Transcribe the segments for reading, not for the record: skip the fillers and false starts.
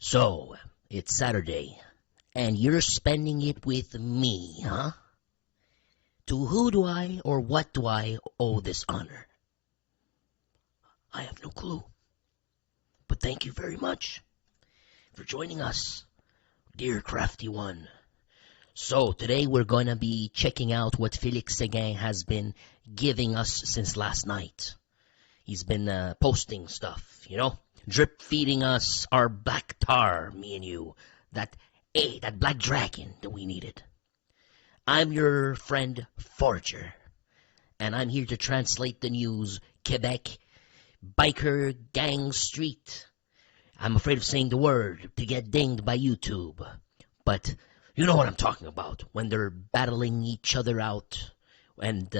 So, it's Saturday, and you're spending it with me, huh? To who do I or what do I owe this honor? I have no clue. But thank you very much for joining us, dear crafty one. So, today we're going to be checking out what Felix Seguin has been giving us since last night. He's been posting stuff, drip feeding us our black tar, me and you. That black dragon that we needed. I'm your friend Forger, and I'm here to translate the news. Quebec, biker gang street. I'm afraid of saying the word to get dinged by YouTube. But you know what I'm talking about. When they're battling each other out, and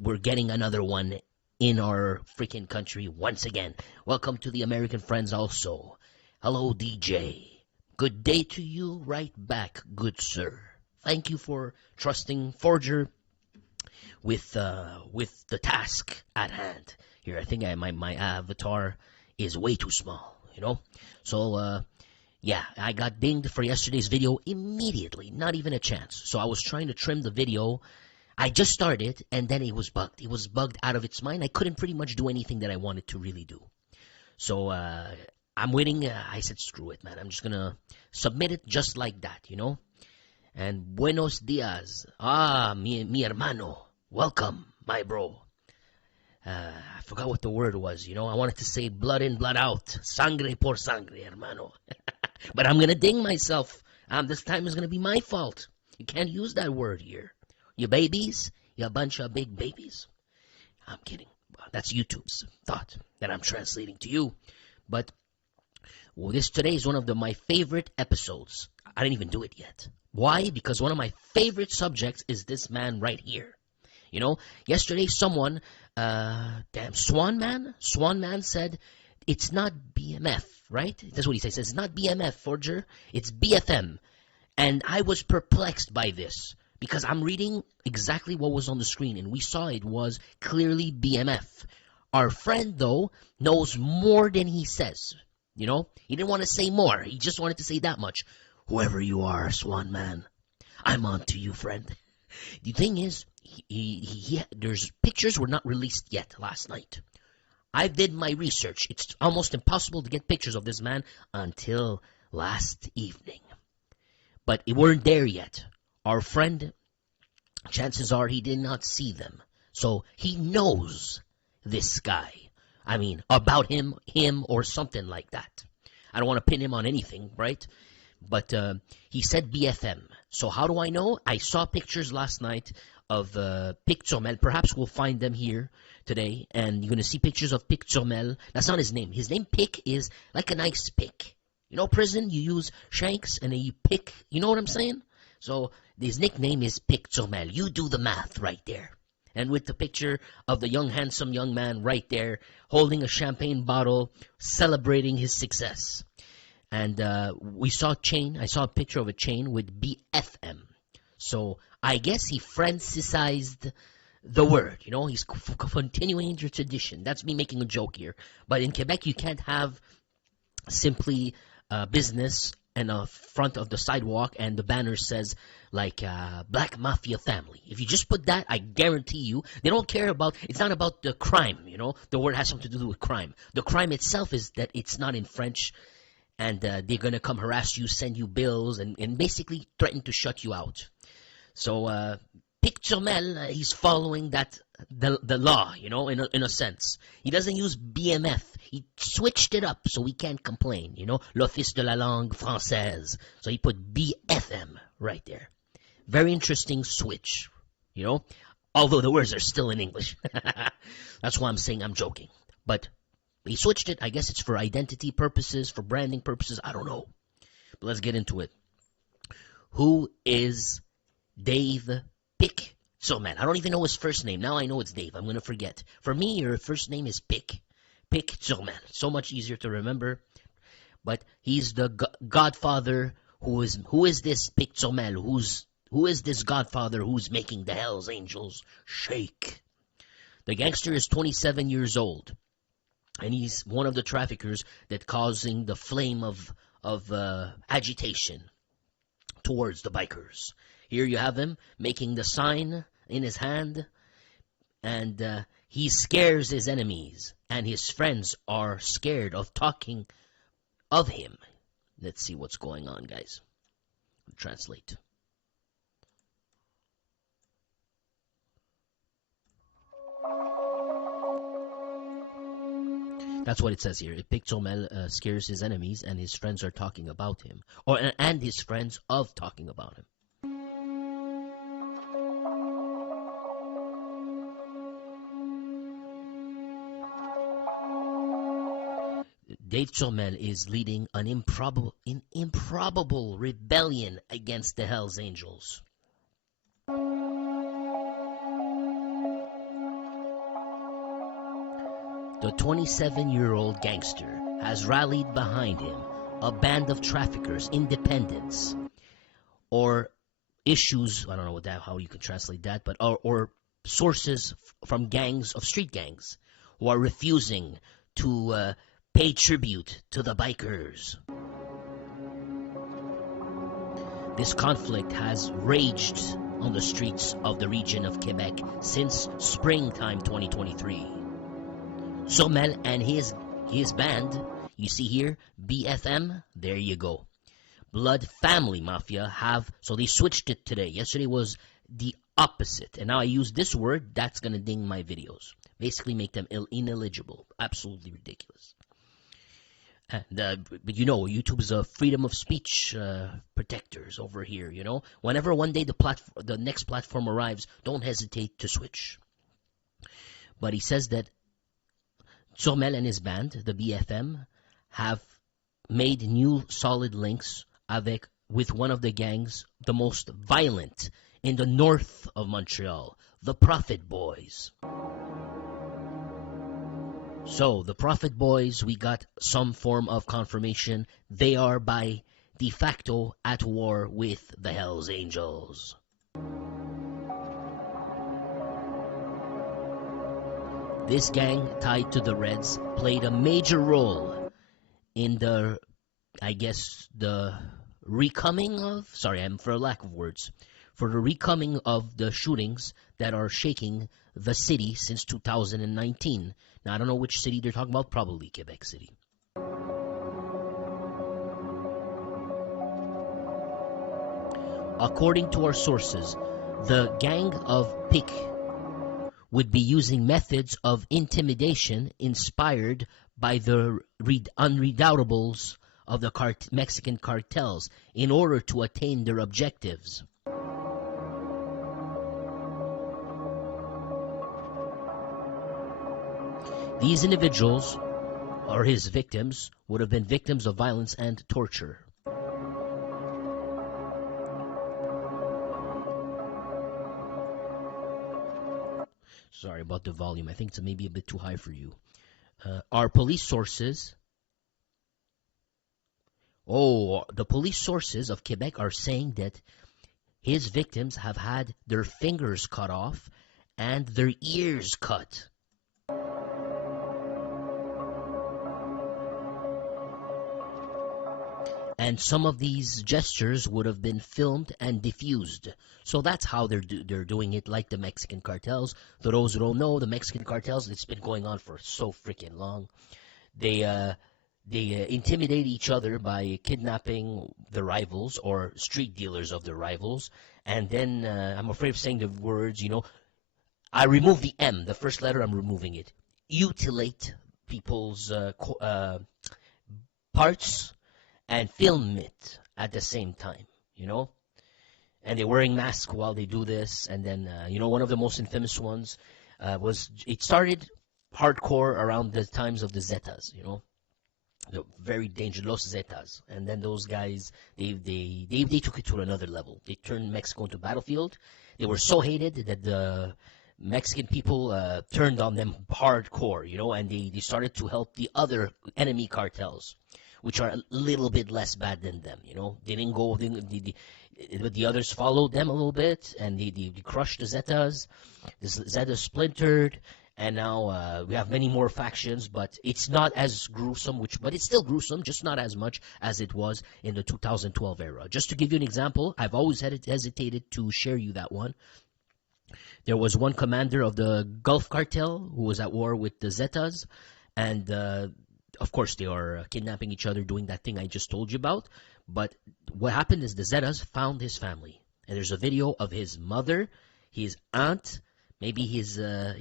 we're getting another one in our freaking country once again. Welcome to the American friends also. Hello, DJ. Good day to you right back, good sir. Thank you for trusting Forger with the task at hand. Here, I think my avatar is way too small. So, yeah, I got dinged for yesterday's video immediately, not even a chance. So I was trying to trim the video. I just started, and then it was bugged. It was bugged out of its mind. I couldn't pretty much do anything that I wanted to really do. So I'm waiting. I said, screw it, man. I'm just going to submit it just like that. And buenos dias. Mi hermano. Welcome, my bro. I forgot what the word was. I wanted to say blood in, blood out. Sangre por sangre, hermano. But I'm going to ding myself. This time is going to be my fault. You can't use that word here. You babies, you a bunch of big babies. I'm kidding. That's YouTube's thought that I'm translating to you. But this today is one of my favorite episodes. I didn't even do it yet. Why? Because one of my favorite subjects is this man right here. Yesterday someone, Swan Man said, it's not BMF, right? That's what he says. It's not BMF, Forger. It's BFM. And I was perplexed by this because I'm reading exactly what was on the screen, and we saw it was clearly BMF. Our friend, though, knows more than he says. He didn't want to say more. He just wanted to say that much. Whoever you are, Swan Man, I'm on to you, friend. The thing is, there's pictures were not released yet last night. I did my research. It's almost impossible to get pictures of this man until last evening. But it weren't there yet. Our friend, chances are he did not see them. So he knows this guy. I mean, about him, or something like that. I don't want to pin him on anything, right? But he said BFM. So how do I know? I saw pictures last night of Pic Turmel. Perhaps we'll find them here today. And you're going to see pictures of Pic Turmel. That's not his name. His name, Pic, is like an Ice-Pic. Prison, you use shanks and then you pick. You know what I'm saying? So his nickname is Pic Turmel. You do the math right there. And with the picture of the handsome young man right there, holding a champagne bottle, celebrating his success. And we saw a chain. I saw a picture of a chain with BFM. So I guess he Francisized the word. He's continuing the tradition. That's me making a joke here. But in Quebec, you can't have simply business and a front of the sidewalk and the banner says like Black Mafia family. If you just put that, I guarantee you they don't care about. It's not about the crime. The word has something to do with crime. The crime itself is that it's not in French, and they're gonna come harass you, send you bills, and basically threaten to shut you out. So Pic Turmel, he's following the law, in a sense. He doesn't use BMF. He switched it up so we can't complain, l'Office de la Langue Française. So he put BFM right there. Very interesting switch, although the words are still in English. That's why I'm saying I'm joking. But he switched it. I guess it's for identity purposes, for branding purposes. I don't know. But let's get into it. Who is Dave Pic Turmel? I don't even know his first name. Now I know it's Dave. I'm going to forget. For me, your first name is Pic Turmel. So much easier to remember. But he's the godfather. Who is this Pic Turmel? Who is this godfather who's making the Hells Angels shake? The gangster is 27 years old. And he's one of the traffickers that causing the flame of of agitation towards the bikers. Here you have him making the sign in his hand, and he scares his enemies, and his friends are scared of talking of him. Let's see what's going on, guys. Translate. That's what it says here. Ice-Pic Turmel scares his enemies, and his friends are talking about him, and his friends of talking about him. Dave Turmel is leading an improbable rebellion against the Hells Angels. The 27-year-old gangster has rallied behind him a band of traffickers, independents, or issues, I don't know how you can translate that, but or sources from gangs of street gangs who are refusing to pay tribute to the bikers. This conflict has raged on the streets of the region of Quebec since springtime 2023. Turmel and his band, you see here, BFM, there you go. Blood Family Mafia so they switched it today. Yesterday was the opposite, and now I use this word, that's going to ding my videos. Basically make them ineligible. Absolutely ridiculous. And, but you know, YouTube is a freedom of speech protectors over here, you know. Whenever one day the next platform arrives, don't hesitate to switch. But he says that Turmel and his band, the BFM, have made new solid links with one of the gangs, the most violent in the north of Montreal, the Prophet Boys. So, the Prophet Boys, we got some form of confirmation. They are by de facto at war with the Hells Angels. This gang, tied to the Reds, played a major role in the recoming of, for a lack of words, for the recoming of the shootings that are shaking the city since 2019. Now, I don't know which city they're talking about, probably Quebec City. According to our sources, the gang of Pic would be using methods of intimidation inspired by the unredoubtables of the Mexican cartels in order to attain their objectives. These individuals, or his victims, would have been victims of violence and torture. Sorry about the volume. I think it's maybe a bit too high for you. Our police sources... the police sources of Quebec are saying that his victims have had their fingers cut off and their ears cut. And some of these gestures would have been filmed and diffused. So that's how they're doing it, like the Mexican cartels. For those who don't know, the Mexican cartels, it's been going on for so freaking long. They intimidate each other by kidnapping the rivals or street dealers of the rivals. And then, I'm afraid of saying the words, you know, I remove the M, the first letter, I'm removing it. Mutilate people's parts and film it at the same time, you know? And they're wearing masks while they do this. And then, you know, one of the most infamous ones it started hardcore around the times of the Zetas, you know? The very dangerous Los Zetas. And then those guys, they took it to another level. They turned Mexico into a battlefield. They were so hated that the Mexican people turned on them hardcore, you know, and they started to help the other enemy cartels, which are a little bit less bad than them, you know. They didn't go, but the others followed them a little bit, and they crushed the Zetas. The Zetas splintered, And now we have many more factions, but it's not as gruesome. But it's still gruesome, just not as much as it was in the 2012 era. Just to give you an example, I've always hesitated to share you that one. There was one commander of the Gulf Cartel who was at war with the Zetas, and of course they are kidnapping each other, doing that thing I just told you about. But what happened is the Zetas found his family, and there's a video of his mother, his aunt, maybe his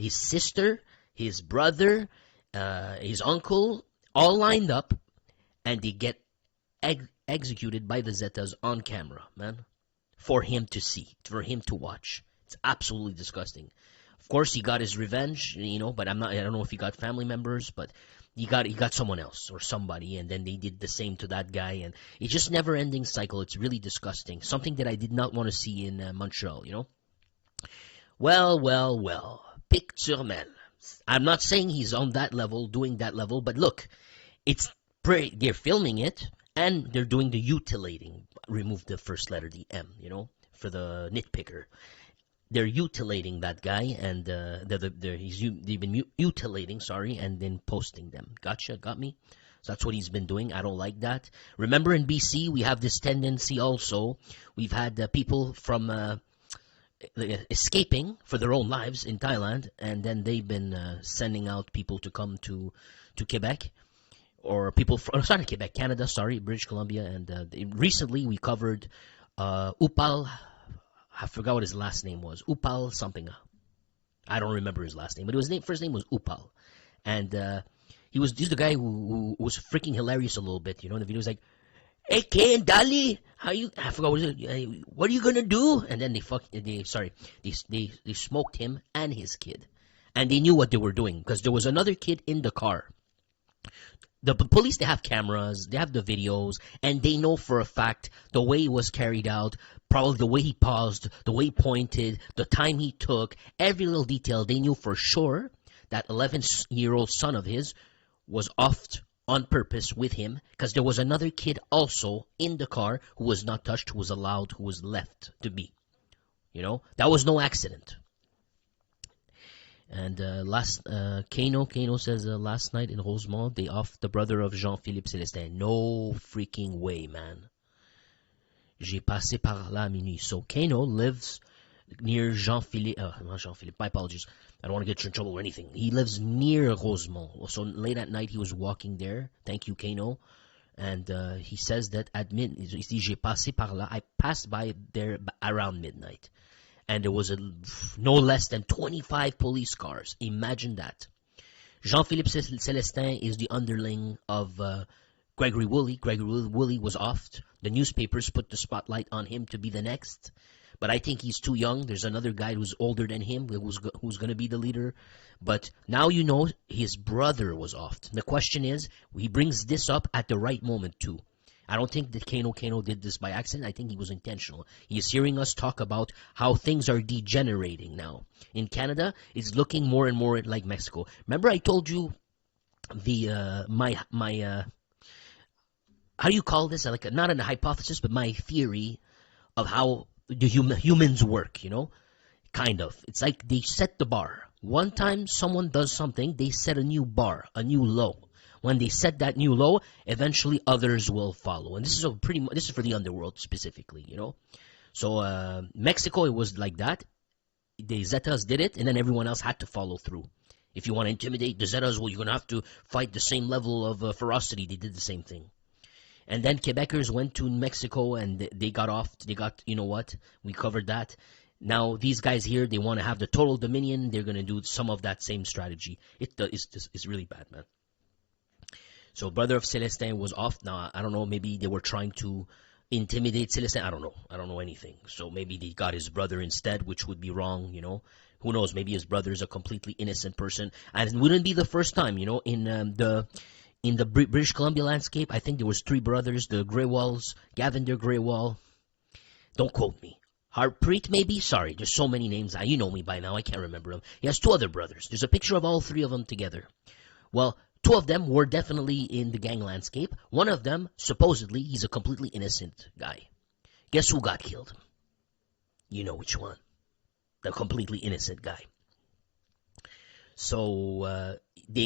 sister, his brother, his uncle, all lined up, and they get executed by the Zetas on camera, man, for him to see, for him to watch. It's absolutely disgusting. Of course, he got his revenge, but I don't know if he got family members, but he got someone else or somebody, and then they did the same to that guy, and it's just never-ending cycle. It's really disgusting. Something that I did not want to see in Montreal. Well. Pic Turmel. I'm not saying he's on that level, doing that level, but look, they're filming it, and they're doing the utilating. Remove the first letter, the M, for the nitpicker. They're utilating that guy, and they've been mutilating, and then posting them. Gotcha, got me? So that's what he's been doing. I don't like that. Remember, in BC, we have this tendency also. We've had people from escaping for their own lives in Thailand, and then they've been sending out people to come to Quebec, or people from, sorry, Quebec, Canada, British Columbia, and recently we covered Upal. I forgot what his last name was. Upal something. I don't remember his last name, but his first name was Upal, and he's the guy who was freaking hilarious a little bit. In the video was like, "Hey, Ken, Dali, I forgot what are you gonna do?" And then they smoked him and his kid, and they knew what they were doing because there was another kid in the car. The police, they have cameras, they have the videos, and they know for a fact the way it was carried out, probably the way he paused, the way he pointed, the time he took, every little detail. They knew for sure that 11-year-old son of his was offed on purpose with him, because there was another kid also in the car who was not touched, who was allowed, who was left to be. That was no accident. And Kano says last night in Rosemont they offed the brother of Jean-Philippe Célestin. No freaking way, man. J'ai passé par là minuit. So Kano lives near Jean-Philippe. Not Jean-Philippe. My apologies. I don't want to get you in trouble or anything. He lives near Rosemont. So late at night he was walking there. Thank you, Kano. And he says that at midnight, j'ai passé par là. I passed by there around midnight. And there was no less than 25 police cars. Imagine that. Jean-Philippe Célestin is the underling of Gregory Woolley. Gregory Woolley was offed. The newspapers put the spotlight on him to be the next. But I think he's too young. There's another guy who's older than him who's going to be the leader. But now his brother was offed. The question is, he brings this up at the right moment too. I don't think that Kano did this by accident. I think he was intentional. He is hearing us talk about how things are degenerating now. In Canada, it's looking more and more like Mexico. Remember I told you my how do you call this? Like, not a hypothesis, but my theory of how the humans work, Kind of. It's like they set the bar. One time someone does something, they set a new bar, a new low. When they set that new low, eventually others will follow. And this is for the underworld specifically, So Mexico, it was like that. The Zetas did it, and then everyone else had to follow through. If you want to intimidate the Zetas, well, you're going to have to fight the same level of ferocity. They did the same thing. And then Quebecers went to Mexico, and they got off. They got, we covered that. Now these guys here, they want to have the total dominion. They're going to do some of that same strategy. It's really bad, man. So brother of Célestin was off. Now, I don't know, maybe they were trying to intimidate Célestin. I don't know. I don't know anything. So maybe they got his brother instead, which would be wrong, Who knows? Maybe his brother is a completely innocent person. And it wouldn't be the first time, in the British Columbia landscape. I think there was 3 brothers, the Greywalls, Gavinder Greywall. Don't quote me. Harpreet, maybe? Sorry, there's so many names. You know me by now. I can't remember them. He has 2 other brothers. There's a picture of all 3 of them together. Well, 2 of them were definitely in the gang landscape. One of them, supposedly, he's a completely innocent guy. Guess who got killed? You know which one. The completely innocent guy. So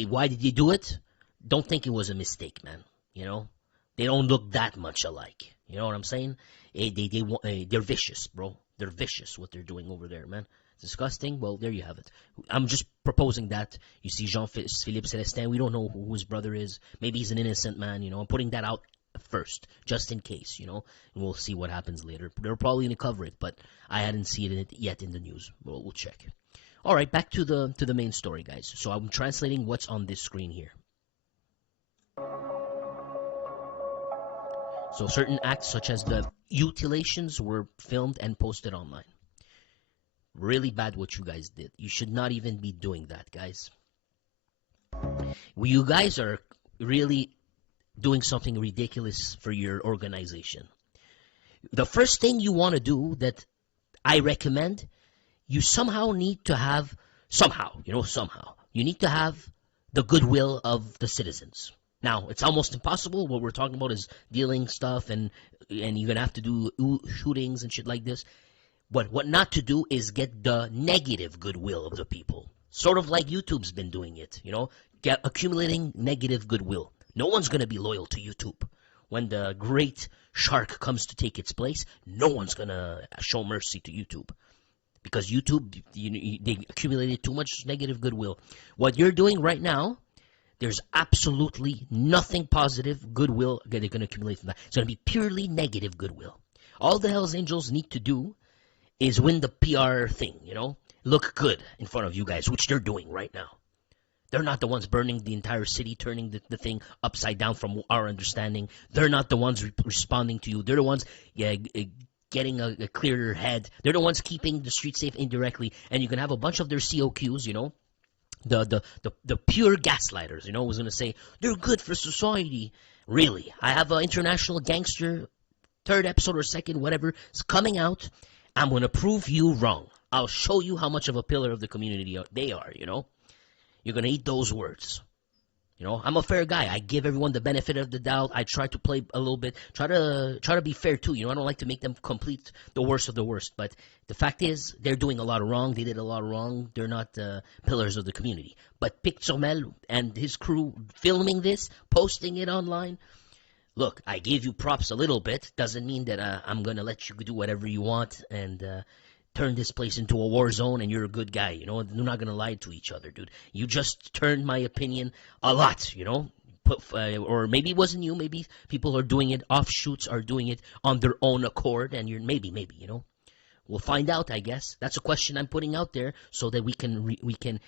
why did they do it? Don't think it was a mistake, man. You know, they don't look that much alike. You know what I'm saying? They're vicious, bro. They're vicious what they're doing over there, man. Disgusting. Well, there you have it. I'm just proposing that. You see Jean-Philippe Celestin, we don't know who his brother is. Maybe he's an innocent man, you know. I'm putting that out first, just in case, you know. And we'll see what happens later. They're probably going to cover it, but I hadn't seen it yet in the news. We'll check. All right, back to the main story, guys. So I'm translating what's on this screen here. So certain acts such as the mutilations were filmed and posted online. Really bad what you guys did. You should not even be doing that, guys. You guys are really doing something ridiculous for your organization. The first thing you want to do that I recommend, you somehow need to have, you need to have the goodwill of the citizens. Now, it's almost impossible. What we're talking about is dealing stuff, and you're going to have to do shootings and shit like this. But what not to do is get the negative goodwill of the people. Sort of like YouTube's been doing it, you know, accumulating negative goodwill. No one's going to be loyal to YouTube. When the great shark comes to take its place, no one's going to show mercy to YouTube. Because YouTube, they accumulated too much negative goodwill. What you're doing right now, there's absolutely nothing positive goodwill they're going to accumulate from that. It's going to be purely negative goodwill. All the Hells Angels need to do is win the PR thing, you know? Look good in front of you guys, which they're doing right now. They're not the ones burning the entire city, turning the thing upside down from our understanding. They're not the ones responding to you. They're the ones getting a clearer head. They're the ones keeping the street safe indirectly. And you can have a bunch of their COQs, you know? The pure gaslighters, you know, was going to say, they're good for society. Really? I have an international gangster, third episode or second, whatever, is coming out. I'm going to prove you wrong. I'll show you how much of a pillar of the community they are, you know. You're going to eat those words. You know, I'm a fair guy. I give everyone the benefit of the doubt. I try to play a little bit, try to be fair too. You know, I don't like to make them complete the worst of the worst. But the fact is, they're doing a lot of wrong. They did a lot of wrong. They're not pillars of the community. But Turmel and his crew filming this, posting it online. Look, I gave you props a little bit. Doesn't mean that I'm going to let you do whatever you want and turn this place into a war zone and you're a good guy. You know, we're not going to lie to each other, dude. You just turned my opinion a lot, you know. Or maybe it wasn't you. Maybe people are doing it. Offshoots are doing it on their own accord. And you're maybe, you know. We'll find out, I guess. That's a question I'm putting out there so that we can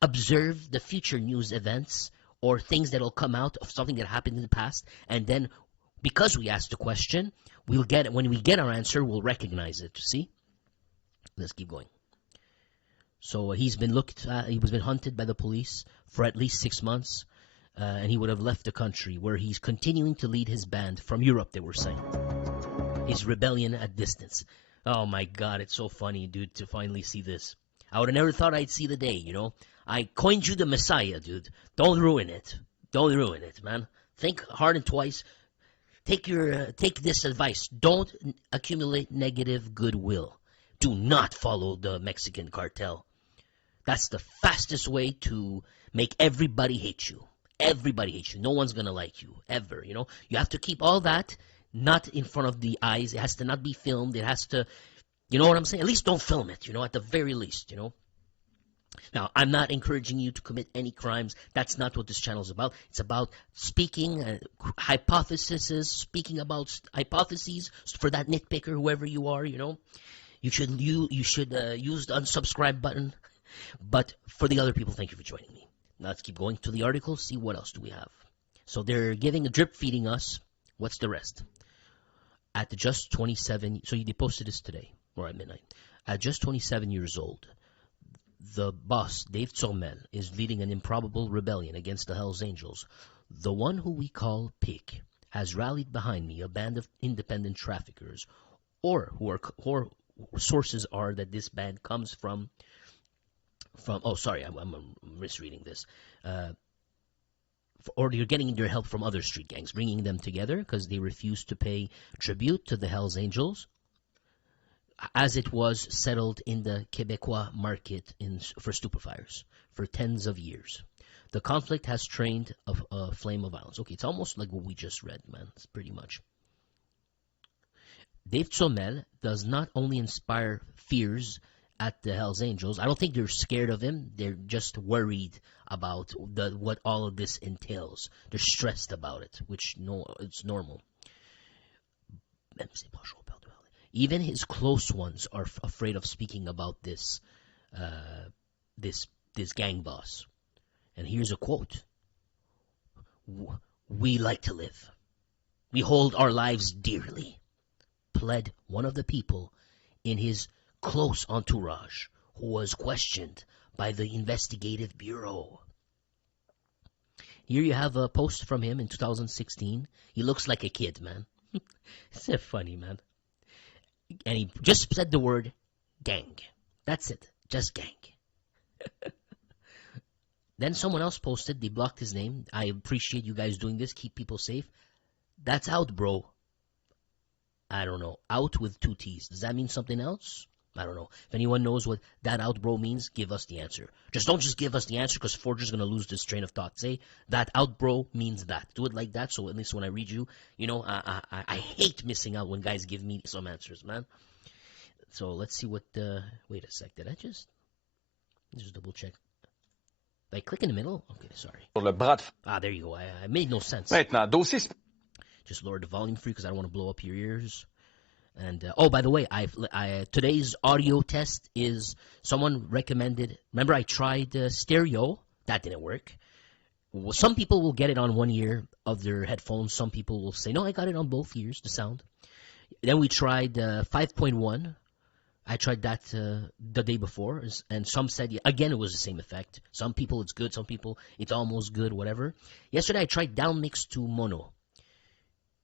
observe the future news events or things that will come out of something that happened in the past, and then because we asked the question, when we get our answer, we'll recognize it. See? Let's keep going. So he's been hunted by the police for at least 6 months, and he would have left the country, where he's continuing to lead his band from Europe, they were saying. His rebellion at distance. Oh my God, it's so funny, dude, to finally see this. I would have never thought I'd see the day, you know? I coined you the Messiah, dude. Don't ruin it. Don't ruin it, man. Think hard and twice. Take this advice. Don't accumulate negative goodwill. Do not follow the Mexican cartel. That's the fastest way to make everybody hate you. Everybody hates you. No one's going to like you, ever, you know? You have to keep all that not in front of the eyes. It has to not be filmed. It has to, you know what I'm saying? At least don't film it, you know, at the very least, you know? Now, I'm not encouraging you to commit any crimes. That's not what this channel is about. It's about speaking speaking about hypotheses for that nitpicker, whoever you are, you know. You should use the unsubscribe button. But for the other people, thank you for joining me. Now let's keep going to the article, see what else do we have. So they're drip feeding us. What's the rest? At just 27, so they posted this today, or at midnight. At just 27 years old, the boss, Dave Turmel, is leading an improbable rebellion against the Hells Angels. The one who we call Pic has rallied behind me a band of independent traffickers, or sources are that this band comes from oh, sorry, I'm misreading this. Or you're getting their help from other street gangs, bringing them together because they refuse to pay tribute to the Hells Angels, as it was settled in the Quebecois market for stupefyers. for tens of years. The conflict has trained a flame of violence. Okay, it's almost like what we just read, man. It's pretty much. Dave Turmel does not only inspire fears at the Hells Angels. I don't think they're scared of him. They're just worried about what all of this entails. They're stressed about it, which it's normal. Even his close ones are afraid of speaking about this gang boss. And here's a quote. We like to live. We hold our lives dearly, pled one of the people in his close entourage who was questioned by the investigative bureau. Here you have a post from him in 2016. He looks like a kid, man. It's so funny, man. And he just said the word gang. That's it. Just gang. Then someone else posted, they blocked his name. I appreciate you guys doing this. Keep people safe. That's out, bro. I don't know. Out with 2 T's. Does that mean something else? I don't know. If anyone knows what that out, bro, means, give us the answer. Don't just give us the answer because Forger's going to lose this train of thought. Say, that out, bro, means that. Do it like that so at least when I read you, I hate missing out when guys give me some answers, man. So let's see what, wait a sec. Did I just double check? Did I click in the middle? Okay, sorry. There you go. I made no sense. Maintenant, dossier. Just lower the volume for you because I don't want to blow up your ears. And by the way, today's audio test is someone recommended. Remember, I tried stereo. That didn't work. Well, some people will get it on one ear of their headphones. Some people will say, no, I got it on both ears, the sound. Then we tried 5.1. I tried that the day before, and some said, again, it was the same effect. Some people it's good, some people it's almost good, whatever. Yesterday I tried down mix to mono.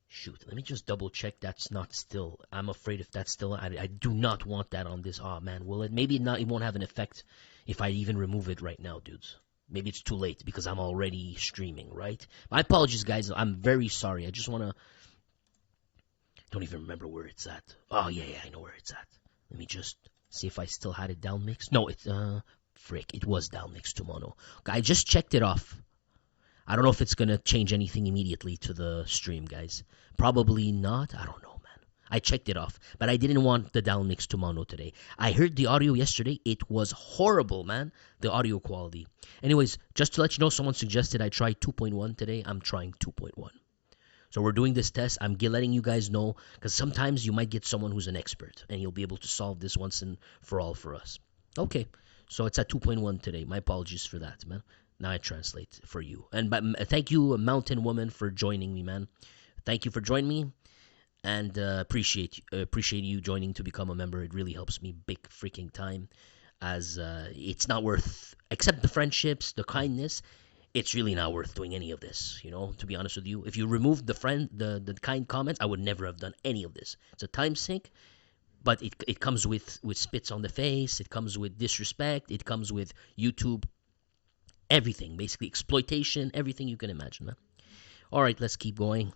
Shoot, let me just double check that's not still. I'm afraid if that's still, I do not want that on this. Oh man, will it? Maybe not. It won't have an effect if I even remove it right now, dudes. Maybe it's too late because I'm already streaming, right? My apologies, guys. I'm very sorry. I just want to. Don't even remember where it's at. Oh yeah, I know where it's at. Let me just see if I still had it down mixed. No, it's frick. It was down mixed to mono. I just checked it off. I don't know if it's gonna change anything immediately to the stream, guys. Probably not. I don't know, man. I checked it off, but I didn't want the down mix to mono today. I heard the audio yesterday. It was horrible, man. The audio quality. Anyways, just to let you know, someone suggested I try 2.1 today. I'm trying 2.1. So we're doing this test. I'm letting you guys know because sometimes you might get someone who's an expert and you'll be able to solve this once and for all for us. Okay, so it's at 2.1 today. My apologies for that, man. Now I translate for you. And thank you, Mountain Woman, for joining me, man. Thank you for joining me, and appreciate you joining to become a member. It really helps me big freaking time, as it's not worth, except the friendships, the kindness, it's really not worth doing any of this, to be honest with you. If you removed the kind comments, I would never have done any of this. It's a time sink, but it comes with spits on the face, it comes with disrespect, it comes with YouTube, everything, basically exploitation, everything you can imagine, man. All right, let's keep going.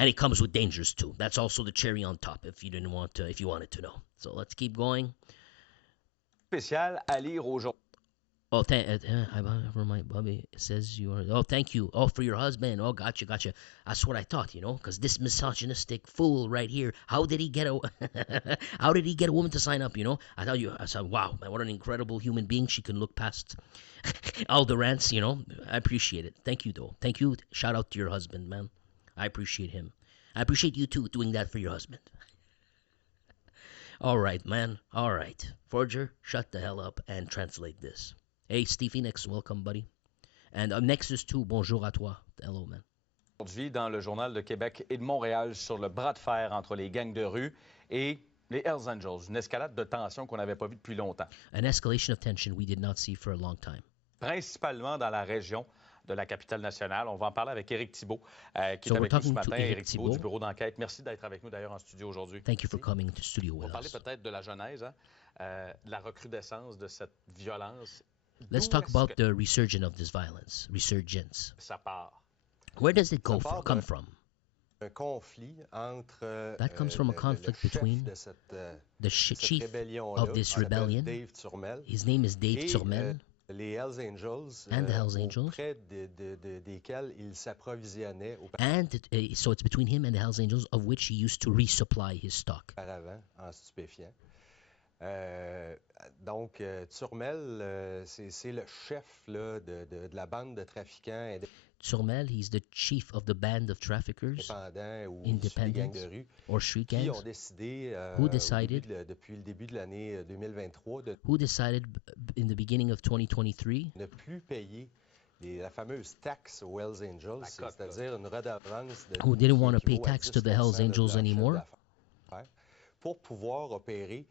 And it comes with dangers too. That's also the cherry on top if you wanted to know. So let's keep going. Spécial à lire aujourd'hui. Oh, my Bobby says you are. Oh, thank you. Oh, for your husband. Oh, gotcha. That's what I thought, because this misogynistic fool right here. How did he get a woman to sign up? I said, wow, man, what an incredible human being. She can look past all the rants. I appreciate it. Thank you, though. Thank you. Shout out to your husband, man. I appreciate him. I appreciate you too doing that for your husband. All right, man. All right, Forger, shut the hell up and translate this. Hey, Steve Phoenix, welcome, buddy. And next is to bonjour à toi. Hello, man. Aujourd'hui, dans le Journal de Québec et de Montréal, sur le bras de fer entre les gangs de rue et les Hells Angels. Une escalade de tension qu'on n'avait pas vue depuis longtemps. An escalation of tension we did not see for a long time. Principalement dans la région de la capitale nationale. On va en parler avec Éric Thibault, qui est avec nous ce matin. Éric Thibault du bureau d'enquête. Merci d'être avec nous d'ailleurs en studio aujourd'hui. Thank you for coming to studio with us. On va parler peut-être de la genèse, de la recrudescence de cette violence. Let's talk about the resurgence of this violence. Resurgence. Ça part. Where does it come from? Un conflit entre that comes from a conflict between the chief of this rebellion. His name is Dave Turmel. les Hells Angels, and the Hells Angels, auprès desquels il s'approvisionnait and so it's between him and the Hells Angels, of which he used to resupply his stock. auparavant en stupéfiants. Donc, Turmel, c'est le chef là, de la bande de trafiquants Turmel, he's the chief of the band of traffickers, independent or street gangs, qui ont décidé depuis le début de l'année 2023 who decided in the beginning of 2023 ne plus payer la fameuse taxe aux Hells Angels, c'est-à-dire une redevance who didn't want to pay tax to the Hells Angels anymore, pour pouvoir opérer,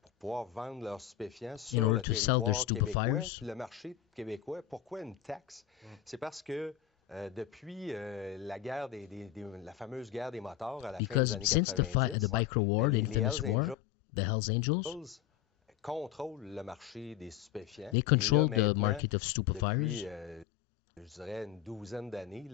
pour pouvoir vendre leurs stupéfiants sur in order le to sell their territoire québécois. stupefires. Le marché québécois, pourquoi une taxe? C'est parce que depuis la guerre la fameuse guerre des motards à la fin des années 90, the Biker War, the infamous war, the Hells Angels contrôlent le marché des stupéfiants. They control the market of stupefires. Depuis, je dirais, une douzaine d'années,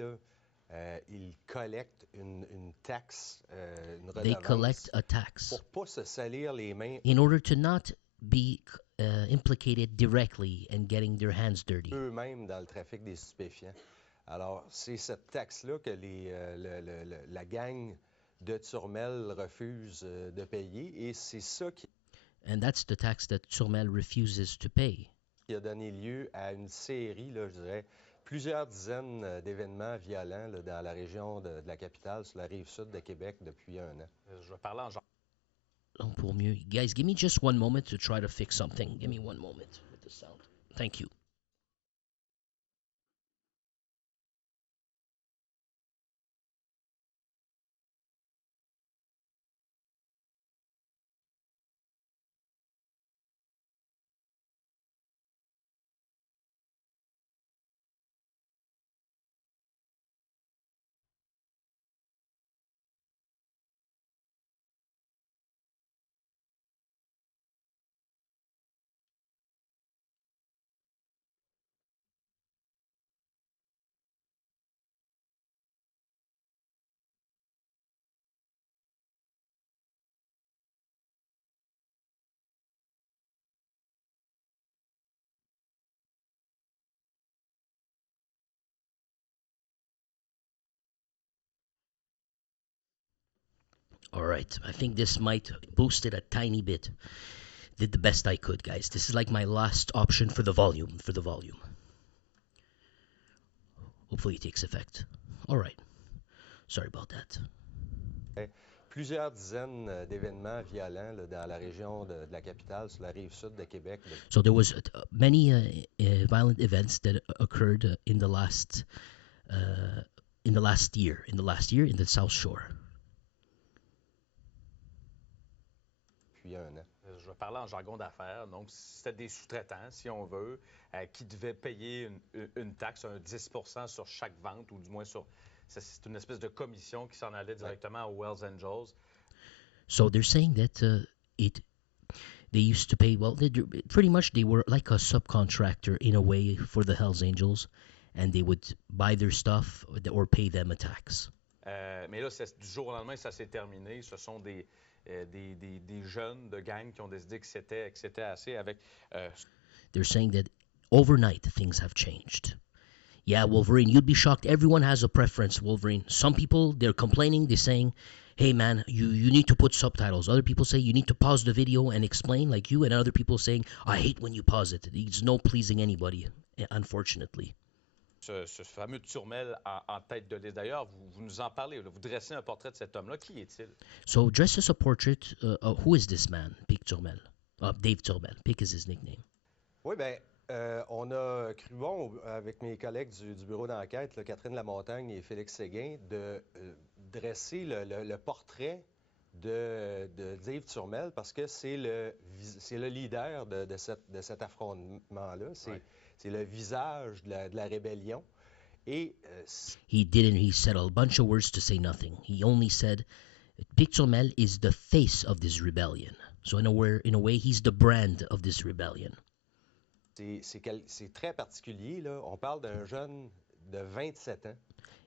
ils collectent une taxe, une redevance. They collect a tax pour pas se salir les mains in order to not be implicated directly and getting their hands dirty. Eux-mêmes dans le trafic des stupéfiants. Alors, c'est cette taxe-là que la gang de Turmel refuse de payer, et c'est ça And that's the tax that Turmel refuses to pay. Qui a donné lieu à une série, là, je dirais, plusieurs dizaines d'événements violents là, dans la région de la capitale, sur la rive sud de Québec, depuis un an. Je vais parler en genre. Pour mieux. Guys, give me just one moment to try to fix something. Give me one moment with the sound. Thank you. All right, I think this might boost it a tiny bit. Did the best I could, guys. This is like my last option for the volume. Hopefully it takes effect. All right. Sorry about that. Plusieurs dizaines d'événements violents là, dans la région de la capitale, sur la rive sud de Québec. So there was many violent events that occurred in the last year in the South Shore. Depuis un an. Je vais parler en jargon d'affaires. Donc, c'était des sous-traitants, si on veut, qui devaient payer une taxe, un 10 sur chaque vente, ou du moins c'est une espèce de commission qui s'en allait directement aux Hells Angels. So they're saying that they used to pay, well, pretty much they were like a subcontractor in a way for the Hells Angels, and they would buy their stuff or pay them a tax. Mais là, du jour au lendemain, ça s'est terminé. Ce sont des jeunes de gang qui ont décidé que c'était assez avec... They're saying that overnight things have changed. Yeah, Wolverine, you'd be shocked. Everyone has a preference, Wolverine. Some people, they're complaining. They're saying, hey, man, you need to put subtitles. Other people say you need to pause the video and explain like you. And other people saying, I hate when you pause it. It's no pleasing anybody, unfortunately. Ce fameux Turmel en tête de liste. D'ailleurs, vous nous en parlez. Là, vous dressez un portrait de cet homme-là. Qui est-il? So, dress us a portrait. Who is this man, Pic Turmel? Dave Turmel. Pic is his nickname. Oui, bien... on a cru bon, avec mes collègues du bureau d'enquête, Catherine Lamontagne et Félix Séguin, de dresser le portrait de Dave Turmel, parce que c'est le leader de cet affrontement-là. C'est le visage de la rébellion. Et he said a bunch of words to say nothing. He only said, Pic Turmel is the face of this rebellion. So in a way, he's the brand of this rebellion. C'est très particulier, là. On parle d'un jeune de 27 ans.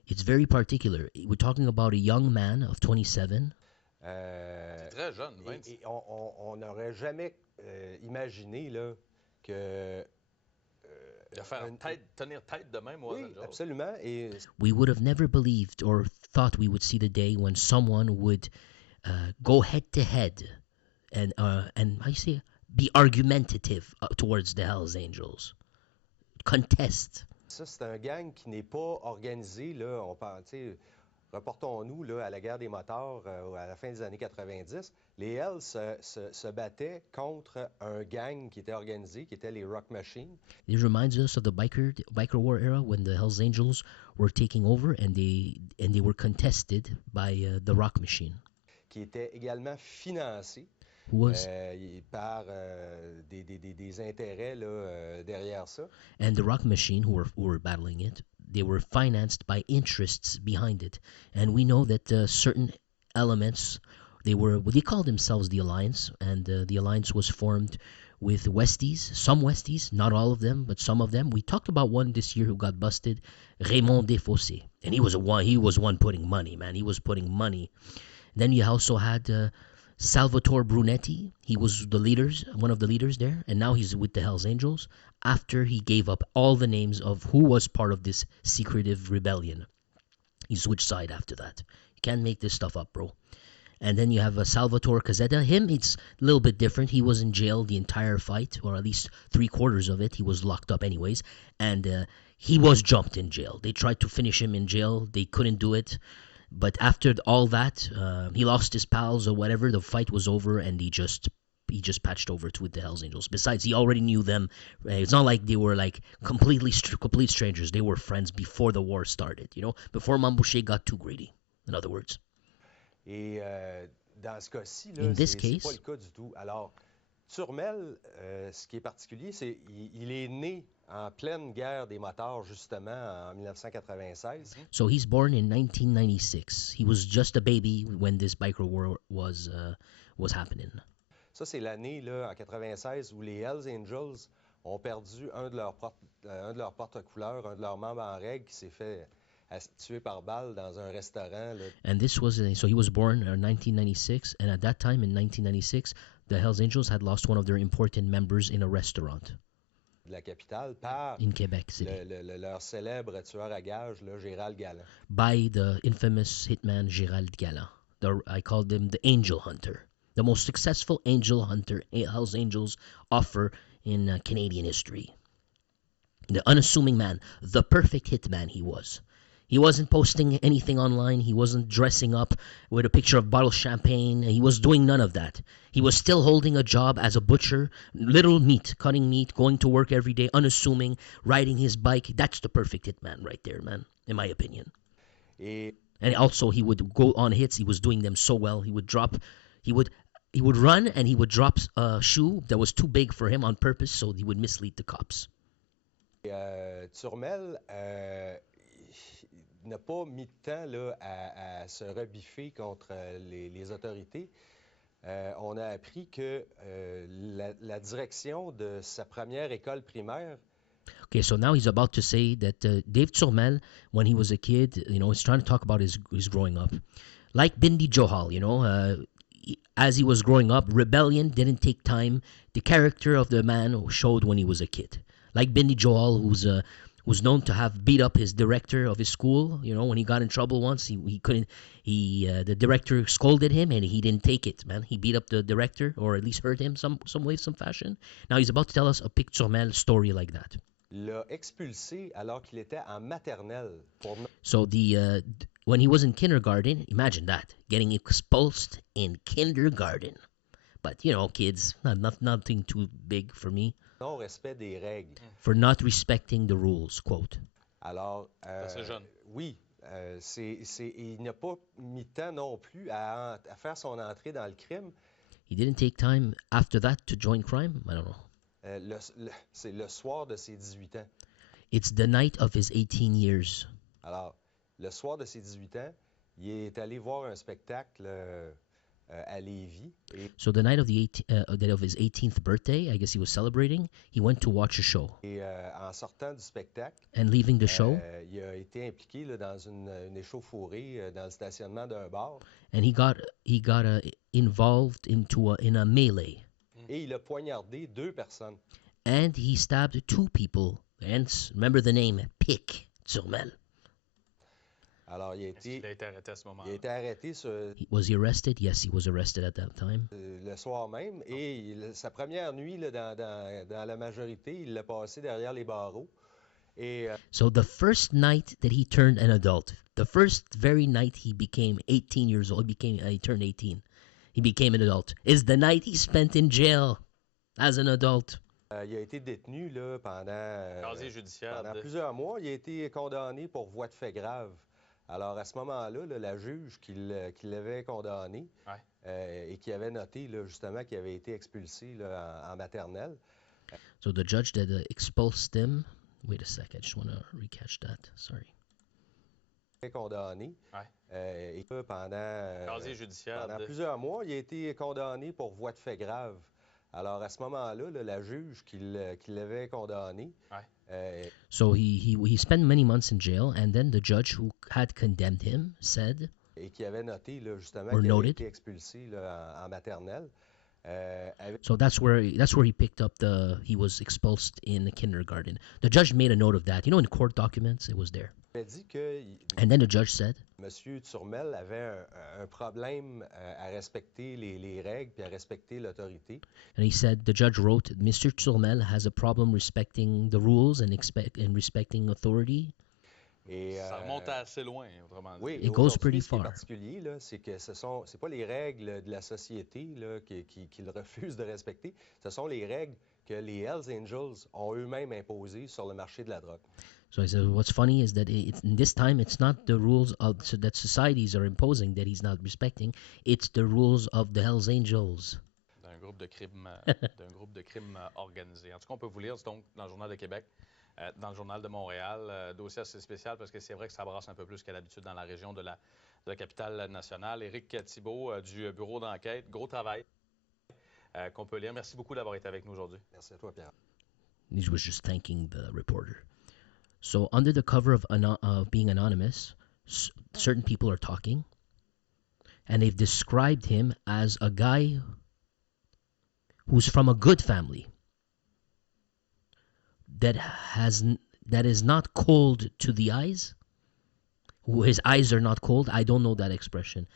It's very particular. We're talking about a young man of 27. C'est très jeune, 27. Et on n'aurait jamais imaginé là, que De faire tenir tête de même aux Oui, Angels. absolument. Et We would have never believed or thought we would see the day when someone would go head to head and I say be argumentative towards the Hells Angels, contest. ça, c'est un gang qui n'est pas organisé. Là, on parle, reportons-nous là, à la guerre des motards à la fin des années 90. Les Hells se battaient contre un gang qui était organisé, qui était les Rock Machines. It reminds us of the biker war era when the Hells Angels were taking over and they were contested by the Rock Machine, Qui était également financé who was par des intérêts là, derrière ça. and the Rock Machine who were battling it. They were financed by interests behind it, and we know that certain elements they called themselves the Alliance, and the Alliance was formed with Westies, some Westies, not all of them, but some of them. We talked about one this year who got busted, Raymond Desfossés, and he was one putting money, man. He was putting money. Then you also had Salvatore Brunetti. He was one of the leaders there, and now he's with the Hells Angels after he gave up all the names of who was part of this secretive rebellion. He switched side after that. You can't make this stuff up, bro. And then you have Salvatore Casetta. Him, it's a little bit different. He was in jail the entire fight, or at least 3/4 of it. He was locked up anyways, and he was jumped in jail. They tried to finish him in jail. They couldn't do it. But after all that, he lost his pals or whatever. The fight was over, and he just patched over with the Hells Angels. Besides, he already knew them. It's not like they were like complete strangers. They were friends before the war started. Before Mambouche got too greedy. In other words. Et dans ce cas-ci, In this c'est case, pas le cas du tout. Alors, Turmel, ce qui est particulier, c'est qu'il est né en pleine guerre des motards, justement, en 1996. So he's born in 1996. He was just a baby when this biker war was happening. Ça, c'est l'année, là, en 96, où les Hells Angels ont perdu un de leurs porte-couleurs, un de leurs membres en règle qui s'est fait tuer par balle dans un restaurant. Là. And this was, so he was born in 1996, and at that time, in 1996, the Hells Angels had lost one of their important members in a restaurant. De la capitale par in Quebec City. Leur célèbre tueur à gages, là, Gérald Galland. By the infamous hitman Gérald Galland. I called him the Angel Hunter. The most successful angel hunter Hells Angels offer in Canadian history. The unassuming man, the perfect hitman he was. He wasn't posting anything online. He wasn't dressing up with a picture of bottled champagne. He was doing none of that. He was still holding a job as a butcher, little meat, cutting meat, going to work every day, unassuming, riding his bike. That's the perfect hitman right there, man, in my opinion. And also, he would go on hits. He was doing them so well. He would run and he would drop a shoe that was too big for him on purpose, so he would mislead the cops. Turmel n'a pas mis de temps là, à se rebiffer contre les autorités. On a appris que la direction de sa première école primaire. Okay, so now he's about to say that Dave Turmel, when he was a kid, he's trying to talk about his growing up. Like Bindi Johal, as he was growing up, rebellion didn't take time. The character of the man showed when he was a kid. Like Bindi Johal, who's known to have beat up his director of his school. When he got in trouble once, the director scolded him and he didn't take it, man. He beat up the director, or at least hurt him some way, some fashion. Now he's about to tell us a Pic Turmel story like that. L'a expulsé alors qu'il était en maternelle. So when he was in kindergarten, imagine that, getting expulsed in kindergarten. But kids, nothing too big for me. Non-respect des règles. For not respecting the rules, quote. Alors, c'est jeune. Oui, il n'a pas mis de temps non plus à faire son entrée dans le crime. He didn't take time after that to join crime? I don't know. C'est le soir de ses 18 ans. It's the night of his 18 years. Alors, le soir de ses 18 ans, il est allé voir un spectacle à Lévis. So the night of of his 18th birthday, I guess he was celebrating, he went to watch a show. Et en sortant du spectacle, and leaving the show, il a été impliqué là, dans une échauffourée dans le stationnement d'un bar. And he got involved in a melee. Et il a poignardé 2 personnes. And he stabbed 2 people Hence, remember the name Pic, Turmel. Alors, Est-ce qu'il a été arrêté à ce il a moment-là? été arrêté Was he arrested? Yes, he was arrested at that time. le soir même et sa première nuit là, dans la majorité, il l'a passé derrière les barreaux. Et So the first night that he turned an adult, the first very night he became 18 years old, he turned 18. He became an adult. Is the night he spent in jail as an adult. il a été détenu là, Casier judiciaire. pendant plusieurs mois. Il a été condamné pour voie de fait grave. Alors, à ce moment-là, là, la juge qui l'avait condamné et qui avait noté là, justement qu'il avait été expulsé là, en maternelle. So the judge that expulsed him. Wait a sec, I just want to recatch that. Sorry. Condamné et Casier judiciaire. pendant plusieurs mois, il a été condamné pour voie de fait grave. Alors, à ce moment-là, là, la juge qui l'avait condamné. So he spent many months in jail, and then the judge who had condemned him said, et qui avait noté là, justement or qu'il avait noted. été expulsé là, en maternelle. So that's where he picked up he was expulsed in the kindergarten. The judge made a note of that. You know, in court documents, it was there. Il a dit que And then the judge said, Monsieur Turmel avait un problème à respecter les règles puis à respecter l'autorité. and he said, the judge wrote, Mr. Turmel has a problem respecting the rules and respecting authority. Et, Ça remonte assez loin, autrement dit. oui, It goes pretty ce qui est far. particulier, là, c'est que c'est pas les règles de la société là, qu'il refuse de respecter, ce sont les règles que les Hells Angels ont eux-mêmes imposées sur le marché de la drogue. So I said, what's funny is that in this time, it's not the rules that societies are imposing that he's not respecting. It's the rules of the Hells Angels. D'un groupe de crimes organisés. En tout cas, on peut vous lire donc dans le Journal de Québec, dans le Journal de Montréal, dossier assez spécial parce que c'est vrai que ça brasse un peu plus qu'à l'habitude dans la région de la capitale nationale. Éric Thibault du bureau d'enquête, gros travail qu'on peut lire. Merci beaucoup d'avoir été avec nous aujourd'hui. Merci à toi, Pierre. He was just thanking the reporter. So under the cover of being anonymous, certain people are talking, and they've described him as a guy who's from a good family, that is not cold to the eyes, who his eyes are not cold. I don't know that expression.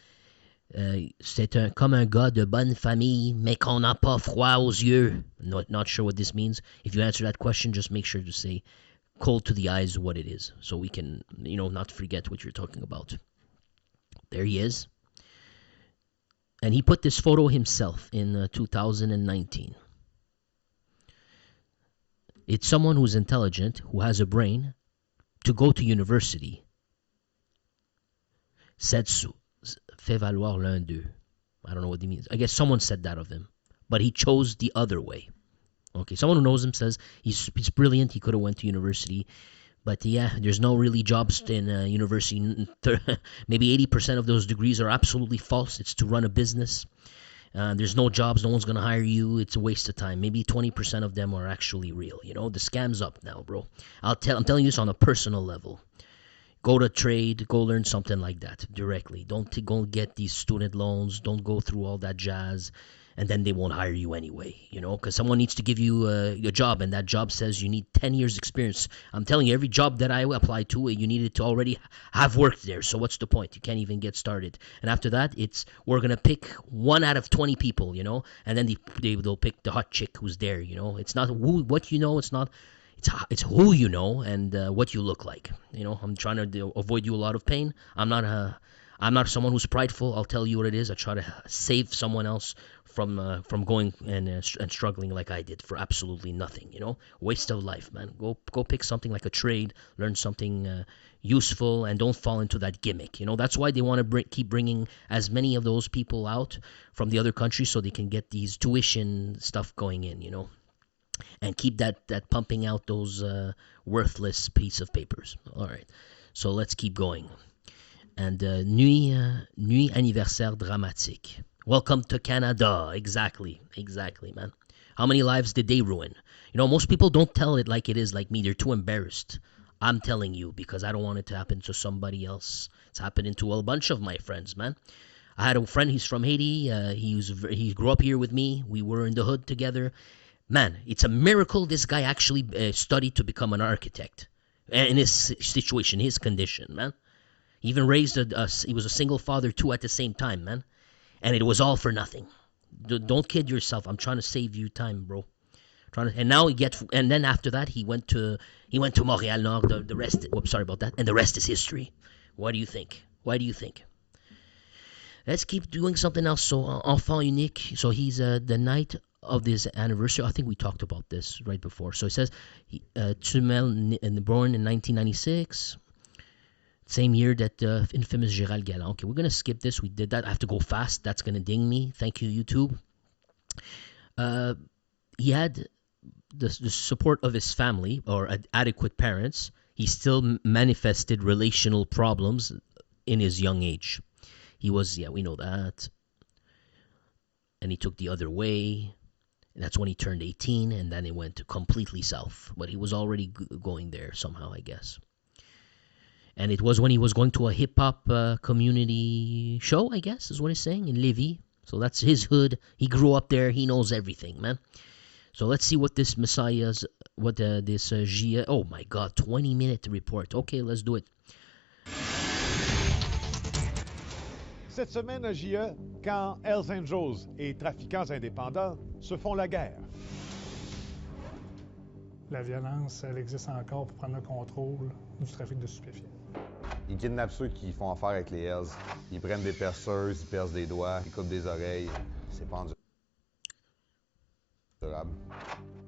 C'est comme un gars de bonne famille, mais qu'on n'a pas froid aux yeux. Not sure what this means. If you answer that question, just make sure to say cold to the eyes what it is, so we can, not forget what you're talking about. There he is. And he put this photo himself in 2019. It's someone who's intelligent, who has a brain, to go to university. Said fait valoir l'un d'eux. I don't know what he means. I guess someone said that of him. But he chose the other way. Okay, someone who knows him says he's brilliant. He could have went to university, but yeah, there's no really jobs in university. Maybe 80% of those degrees are absolutely false. It's to run a business. There's no jobs. No one's gonna hire you. It's a waste of time. Maybe 20% of them are actually real. The scam's up now, bro. I'm telling you this on a personal level. Go to trade. Go learn something like that directly. Don't go get these student loans. Don't go through all that jazz. And then they won't hire you anyway, because someone needs to give you a job, and that job says you need 10 years experience. I'm telling you, every job that I apply to, you needed to already have worked there. So what's the point? You can't even get started. And after that, we're going to pick 1 out of 20 people, and then they'll pick the hot chick who's there, It's not what you know, it's who you know and what you look like. I'm trying to avoid you a lot of pain. I'm not someone who's prideful. I'll tell you what it is. I try to save someone else from going and struggling like I did for absolutely nothing. Waste of life, man. Go pick something like a trade, learn something useful, and don't fall into that gimmick. That's why they want to keep bringing as many of those people out from the other countries so they can get these tuition stuff going in. And keep that pumping out those worthless piece of papers. All right, so let's keep going. And nuit anniversaire dramatique. Welcome to Canada. Exactly, man. How many lives did they ruin? Most people don't tell it like it is, like me. They're too embarrassed. I'm telling you because I don't want it to happen to somebody else. It's happening to a bunch of my friends, man. I had a friend, he's from Haiti. He grew up here with me. We were in the hood together. Man, it's a miracle this guy actually studied to become an architect. In his situation, his condition, man. He even raised he was a single father too at the same time, man. And it was all for nothing. Don't kid yourself. I'm trying to save you time, bro. And now and then after that he went to Montréal Nord. The rest. Whoops, sorry about that. And the rest is history. What do you think? Why do you think? Let's keep doing something else. So, enfant unique. So he's the night of this anniversary. I think we talked about this right before. So it says Turmel born in 1996. Same year that infamous Gérald Galland. Okay, we're gonna skip this. We did that. I have to go fast. That's gonna ding me. Thank you, YouTube. He had the support of his family or adequate parents. He still manifested relational problems in his young age. He was, we know that. And he took the other way. And that's when he turned 18, and then it went completely south. But he was already going there somehow, I guess. And it was when he was going to a hip-hop community show, I guess, is what he's saying, in Lévis. So that's his hood. He grew up there. He knows everything, man. So let's see what this Messiah's, this Gia, oh my God, 20-minute report. Okay, let's do it. Cette semaine à JE, quand Hells Angels et trafiquants indépendants se font la guerre. La violence, elle existe encore pour prendre le contrôle du trafic de stupéfiants. Ils kidnappent ceux qui font affaire avec les Hells. Ils prennent des perceuses, ils percent des doigts, ils coupent des oreilles. C'est pas endurable.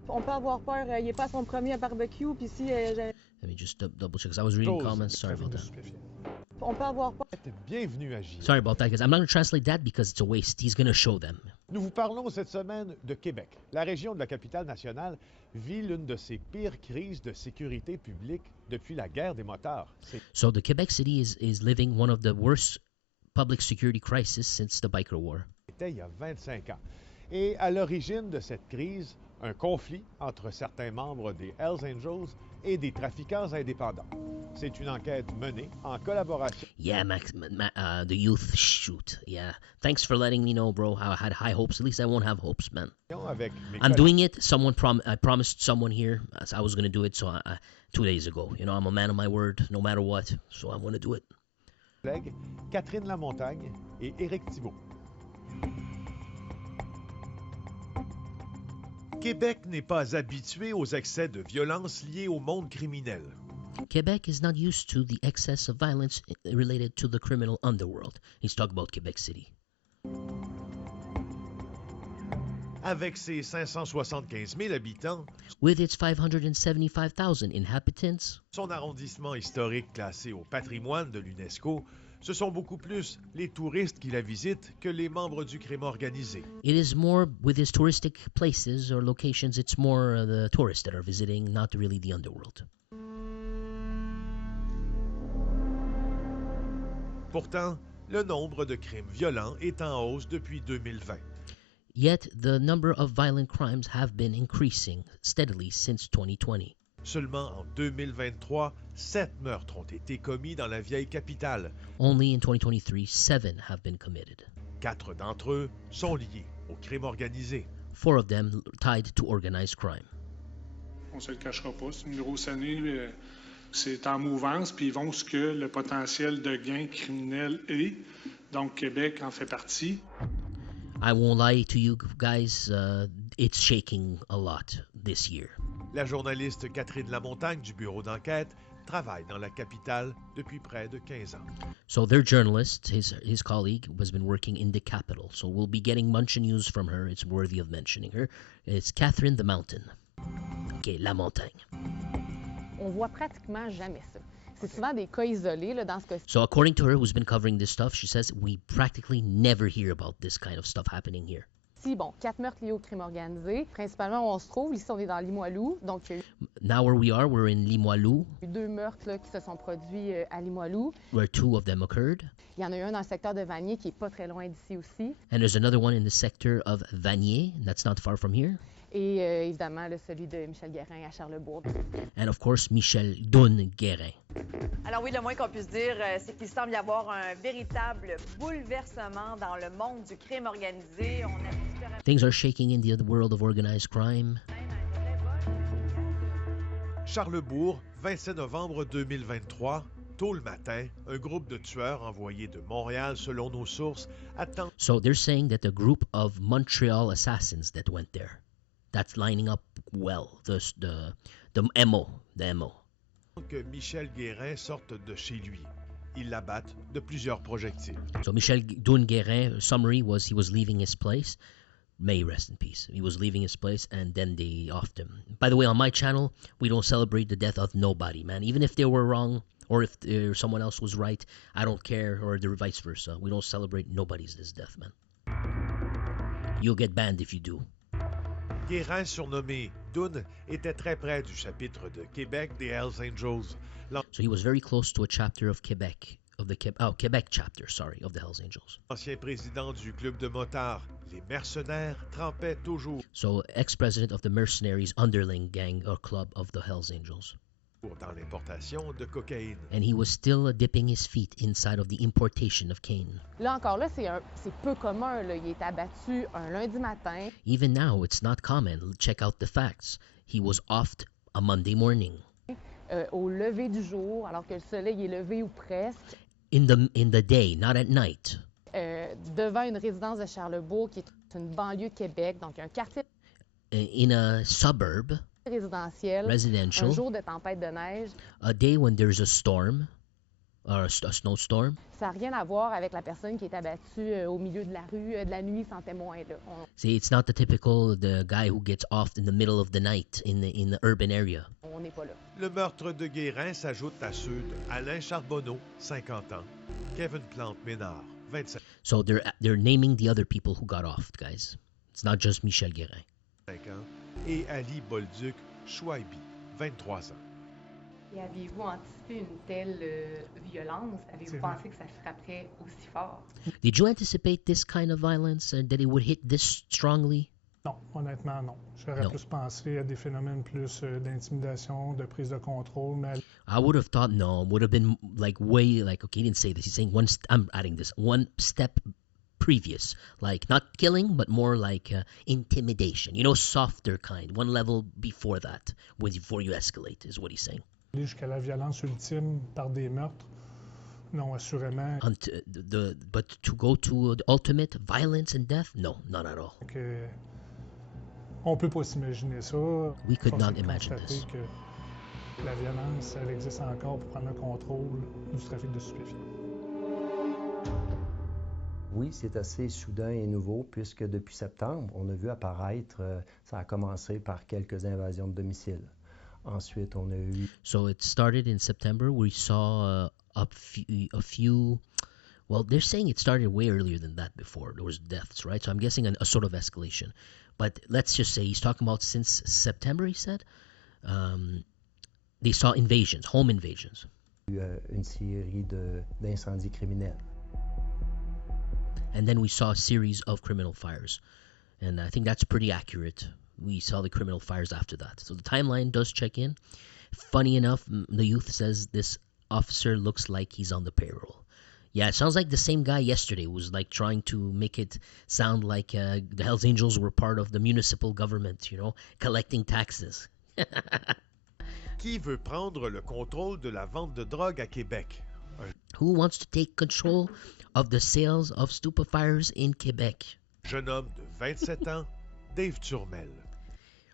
On peut avoir peur, il est pas son premier barbecue, puis si... Let me just double check, because I was reading comments. Sorry about that. On peut avoir peur. Bienvenue à JE. Sorry about that, because I'm not going to translate that because it's a waste. He's going to show them. Nous vous parlons cette semaine de Québec. La région de la capitale nationale vit l'une de ses pires crises de sécurité publique depuis la guerre des motards. So the Quebec City is living one of the worst public security crises since the Biker War. C'était il y a 25 ans. Et à l'origine de cette crise, un conflit entre certains membres des Hells Angels et des trafiquants indépendants. C'est une enquête menée en collaboration. Yeah, the youth shoot. Yeah. Thanks for letting me know, bro. I had high hopes. At least I won't have hopes, man. I'm doing it. I promised someone here I was going to do it 2 days ago. You know, I'm a man of my word, no matter what. So I'm going to do it. Catherine Lamontagne et Éric Thibault. Québec n'est pas habitué aux excès de violence liés au monde criminel. Quebec is not used to the excess of violence related to the criminal underworld. He's talking about Quebec City. Avec ses 575 000 habitants, with its 575,000 inhabitants, son arrondissement historique classé au patrimoine de l'UNESCO, ce sont beaucoup plus les touristes qui la visitent que les membres du crime organisé. It is more, with its touristic places or locations, it's more the tourists that are visiting, not really the underworld. Pourtant, le nombre de crimes violents est en hausse depuis 2020. Yet, the number of violent crimes have been increasing steadily since 2020. Seulement en 2023, 7 meurtres ont été commis dans la vieille capitale. Only in 2023, 7 have been committed. 4 d'entre eux sont liés au crime organisé. 4 of them tied to organized crime. On se le cachera pas, c'est une grosse année, c'est en mouvance, puis ils vont ce que le potentiel de gain criminel est. Donc Québec en fait partie. I won't lie to you guys, it's shaking a lot this year. La journaliste Catherine Lamontagne du bureau d'enquête travaille dans la capitale depuis près de 15 ans. So their journalist, his colleague, has been working in the capital. So we'll be getting much news from her. It's worthy of mentioning her. It's Catherine the Mountain. Okay, La Montagne. On voit pratiquement jamais ça. C'est souvent des cas isolés là, dans ce cas-ci. So according to her, who's been covering this stuff, she says we practically never hear about this kind of stuff happening here. Bon, 4 meurtres liés au crime organisé. Principalement, où on se trouve, ici, on est dans Limoilou. Donc, il y a eu Now where we are, we're in Limoilou. 2 meurtres là, qui se sont produits à Limoilou. Where 2 of them occurred. Il y en a eu un dans le secteur de Vanier, qui est pas très loin d'ici aussi. And there's another one in the sector of Vanier, that's not far from here. Et évidemment, celui de Michel Guérin à Charlebourg. And of course, Michel Dun Guérin. Alors oui, le moins qu'on puisse dire, c'est qu'il semble y avoir un véritable bouleversement dans le monde du crime organisé. On assiste Things are shaking in the world of organized crime. Charlebourg, 27 novembre 2023. Tôt le matin, un groupe de tueurs envoyés de Montréal, selon nos sources, attend So they're saying that a group of Montreal assassins that went there. That's lining up well. The MO. que Michel Guérin sorte de chez lui. Ils l'abattent de plusieurs projectiles. So Michel Dun Guérin, summary was he was leaving his place. May he rest in peace. He was leaving his place and then they offed him. By the way, on my channel, we don't celebrate the death of nobody, man. Even if they were wrong or if someone else was right, I don't care, or the vice versa. We don't celebrate nobody's death, man. You'll get banned if you do. Guérin, surnommé Dun, était très près du chapitre de Québec des Hells Angels. So he was very close to a chapter of Quebec, Quebec chapter, sorry, of the Hells Angels. L'ancien président du club de motards, les mercenaires, trempait toujours So ex-president of the Mercenaries underling gang or club of the Hells Angels. dans l'importation de cocaïne. And he was still dipping his feet inside of the importation of cane. Là encore, là, c'est peu commun. Là. Il est abattu un lundi matin. Even now, it's not common. Check out the facts. He was offed a Monday morning. Au lever du jour, alors que le soleil est levé ou presque, In the day, not at night. devant une résidence de Charlebourg, qui est une banlieue de Québec, donc un quartier In a suburb, résidentiel, residential, un jour de tempête de neige. a day when there's a storm, or a snowstorm. Ça n'a rien à voir avec la personne qui est abattue au milieu de la rue, de la nuit, sans témoin. Là. See, it's not the guy who gets offed in the middle of the night in the urban area. On n'est pas là. Le meurtre de Guérin s'ajoute à ceux de Alain Charbonneau, 50 ans, Kevin Plante-Ménard, 27 So they're naming the other people who got offed, guys. It's not just Michel Guérin. ans, et Ali Bolduc Chouaibi, 23 ans. Et aviez-vous anticipé une telle violence? Avez-vous pensé que ça frapperait aussi fort? Did you anticipate this kind of violence and that it would hit this strongly? Non, honnêtement, non. J'aurais Non. plus pensé à des phénomènes plus d'intimidation, de prise de contrôle, mais I would have thought no. Would have been okay. He didn't say this. He's saying I'm adding this one step previous, like not killing, but more like intimidation. You know, softer kind, one level before that, before you escalate, is what he's saying. aller jusqu'à la violence ultime par des meurtres, non, assurément. But to go to the ultimate violence and death, no, not at all. Que on peut pas s'imaginer ça. We could Force not est de imagine constater this. que la violence, elle existe encore pour prendre le contrôle du trafic de stupéfiants. Oui, c'est assez soudain et nouveau puisque depuis septembre, on a vu apparaître, ça a commencé par quelques invasions de domicile. Ensuite, on a eu... So it started in September. We saw a few. Well, they're saying it started way earlier than that before. There was deaths, right? So I'm guessing a sort of escalation. But let's just say he's talking about since September, he said. They saw invasions, home invasions. Une série d'incendies criminels. And then we saw a series of criminal fires. And I think that's pretty accurate. We saw the criminal fires after that. So the timeline does check in. Funny enough, the youth says this officer looks like he's on the payroll. Yeah, it sounds like the same guy yesterday was like trying to make it sound like the Hells Angels were part of the municipal government, you know, collecting taxes. Qui veut prendre le contrôle de la vente de drogue à Québec? Who wants to take control of the sales of stupefyers in Quebec? Jeune homme de 27 ans, Dave Turmel.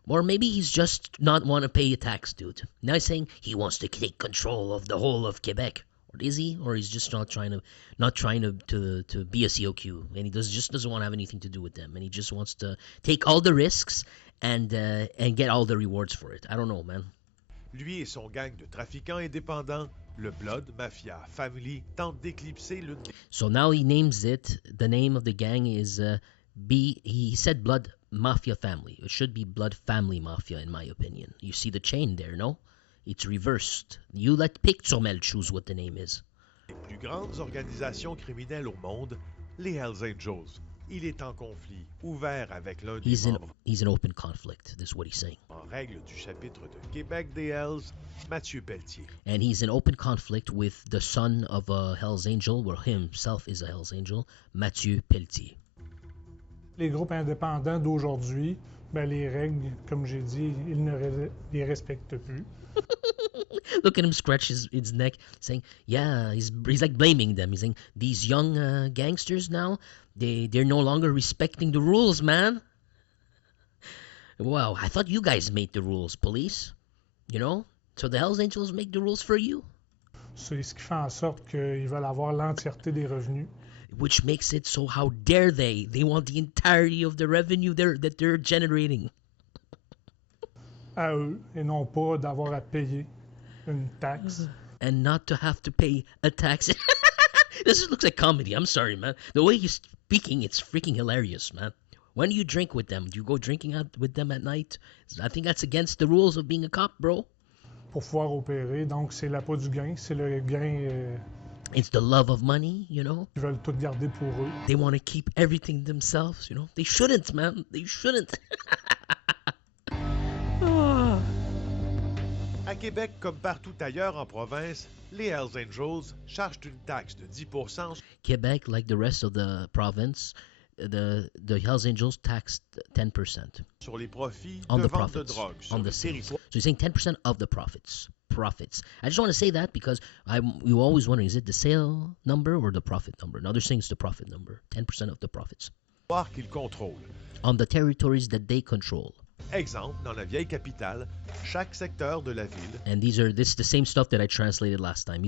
Or maybe he's just not want to pay a tax, dude. Now he's saying he wants to take control of the whole of Quebec. Or is he? Or he's just not trying to be a COQ, and he just doesn't want to have anything to do with them, and he just wants to take all the risks and get all the rewards for it. I don't know, man. Lui et son gang de trafiquants indépendants, le Blood Mafia Family, tentent d'éclipser l'une des... So now he names it. The name of the gang is he said Blood Mafia Family. It should be Blood Family Mafia, in my opinion. You see the chain there, no? It's reversed. You let Turmel choose what the name is. Les plus grandes organisations criminelles au monde, les Hells Angels. il est en conflit ouvert avec l'un des He's in membres open conflict. This is what he's saying. en règle du chapitre de Québec des Hells, Mathieu Pelletier. And he's in open conflict with the son of a Hell's Angel, or himself is a Hell's Angel, Mathieu Pelletier. Les groupes indépendants d'aujourd'hui, ben, les règles, comme j'ai dit, ils ne les respectent plus. Look at him scratch his neck, saying, "Yeah, he's like blaming them. He's saying these young gangsters now, they're no longer respecting the rules, man. Wow, I thought you guys made the rules, police. You know, so the Hell's Angels make the rules for you, C'est ce qui fait en sorte qu'ils veulent avoir l'entièreté des revenus. which makes it so how dare they? They want the entirety of the revenue that they're generating." À eux, et non pas d'avoir à payer une taxe. And not to have to pay a tax. This looks like comedy. I'm sorry, man. The way he's speaking, it's freaking hilarious, man. When do you drink with them? Do you go drinking out with them at night? I think that's against the rules of being a cop, bro. Pour pouvoir opérer. Donc, c'est l'appât du gain. C'est le gain It's the love of money, you know? qu'ils veulent tout garder pour eux. They want to keep everything themselves, you know? They shouldn't, man. They shouldn't. À Québec, comme partout ailleurs en province, les Hells Angels chargent une taxe de 10% Quebec, like the rest of the province, the Hells Angels taxed 10% sur les profits on de the vente de profits, drogue sur on le the sales. territoire. So you're saying 10% of the profits. I just want to say that because you always wondering, is it the sale number or the profit number? Now they're saying it's the profit number, 10% of the profits. Qu'ils contrôlent. On the territories that they control. Exemple, dans la vieille capitale, chaque secteur de la ville And this is the same stuff that I translated last time.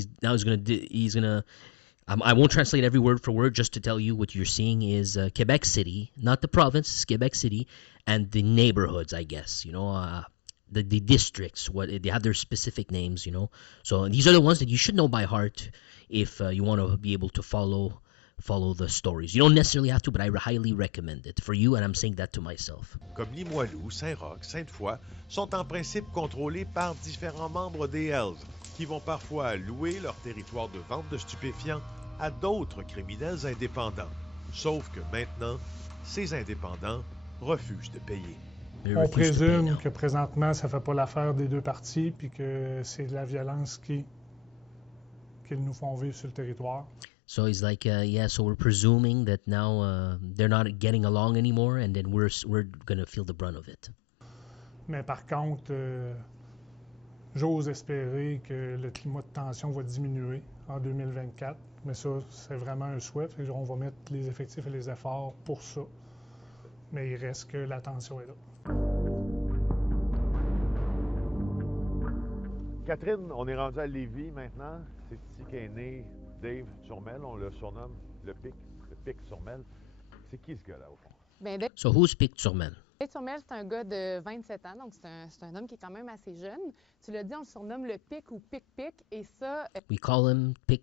I won't translate every word for word, just to tell you what you're seeing is Quebec City, not the province, it's Quebec City, and the neighborhoods, I guess, you know, the districts, what they have their specific names, you know. So these are the ones that you should know by heart if you want to be able to follow the stories. You don't necessarily have to, but I highly recommend it for you, and I'm saying that to myself. comme Limoilou, Saint-Roch, Sainte-Foy, sont en principe contrôlés par différents membres des Hells, qui vont parfois louer leur territoire de vente de stupéfiants à d'autres criminels indépendants. Sauf que maintenant, ces indépendants refusent de payer. On présume que présentement, ça ne fait pas l'affaire des deux parties, puis que c'est de la violence qu'ils nous font vivre sur le territoire. So he's like, so we're presuming that now they're not getting along anymore, and then we're gonna feel the brunt of it. Mais par contre, j'ose espérer que le climat de tension va diminuer en 2024. Mais ça, c'est vraiment un souhait. On va mettre les effectifs et les efforts pour ça. Mais il reste que la tension est là. Catherine, on est rendu à Lévis maintenant. C'est ici qu'est né Dave Turmel. On le surnomme le Pic Turmel. C'est qui ce gars-là, au fond? So who's Pic Turmel? Dave Turmel, c'est un gars de 27 ans, donc c'est un homme qui est quand même assez jeune. Tu l'as dit, on le surnomme le Pic ou Pic-Pic, et ça... We call him Pic.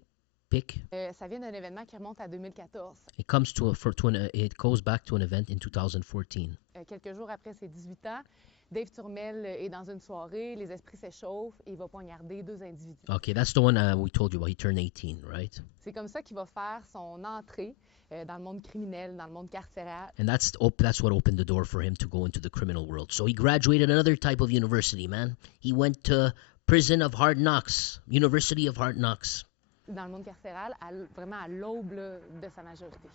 Ça vient d'un événement qui remonte à 2014. It goes back to an event in 2014. Quelques jours après ses 18 ans, Dave Turmel est dans une soirée, les esprits s'échauffent et il va poignarder deux individus. Okay, that's the one we told you about. He turned 18, right? C'est comme ça qu'il va faire son entrée dans le monde criminel, dans le monde carcéral. And that's what opened the door for him to go into the criminal world. So he graduated another type of university, man. He went to prison of hard knocks, University of Hard Knocks. Dans le monde carcéral, vraiment à l'aube de sa majorité.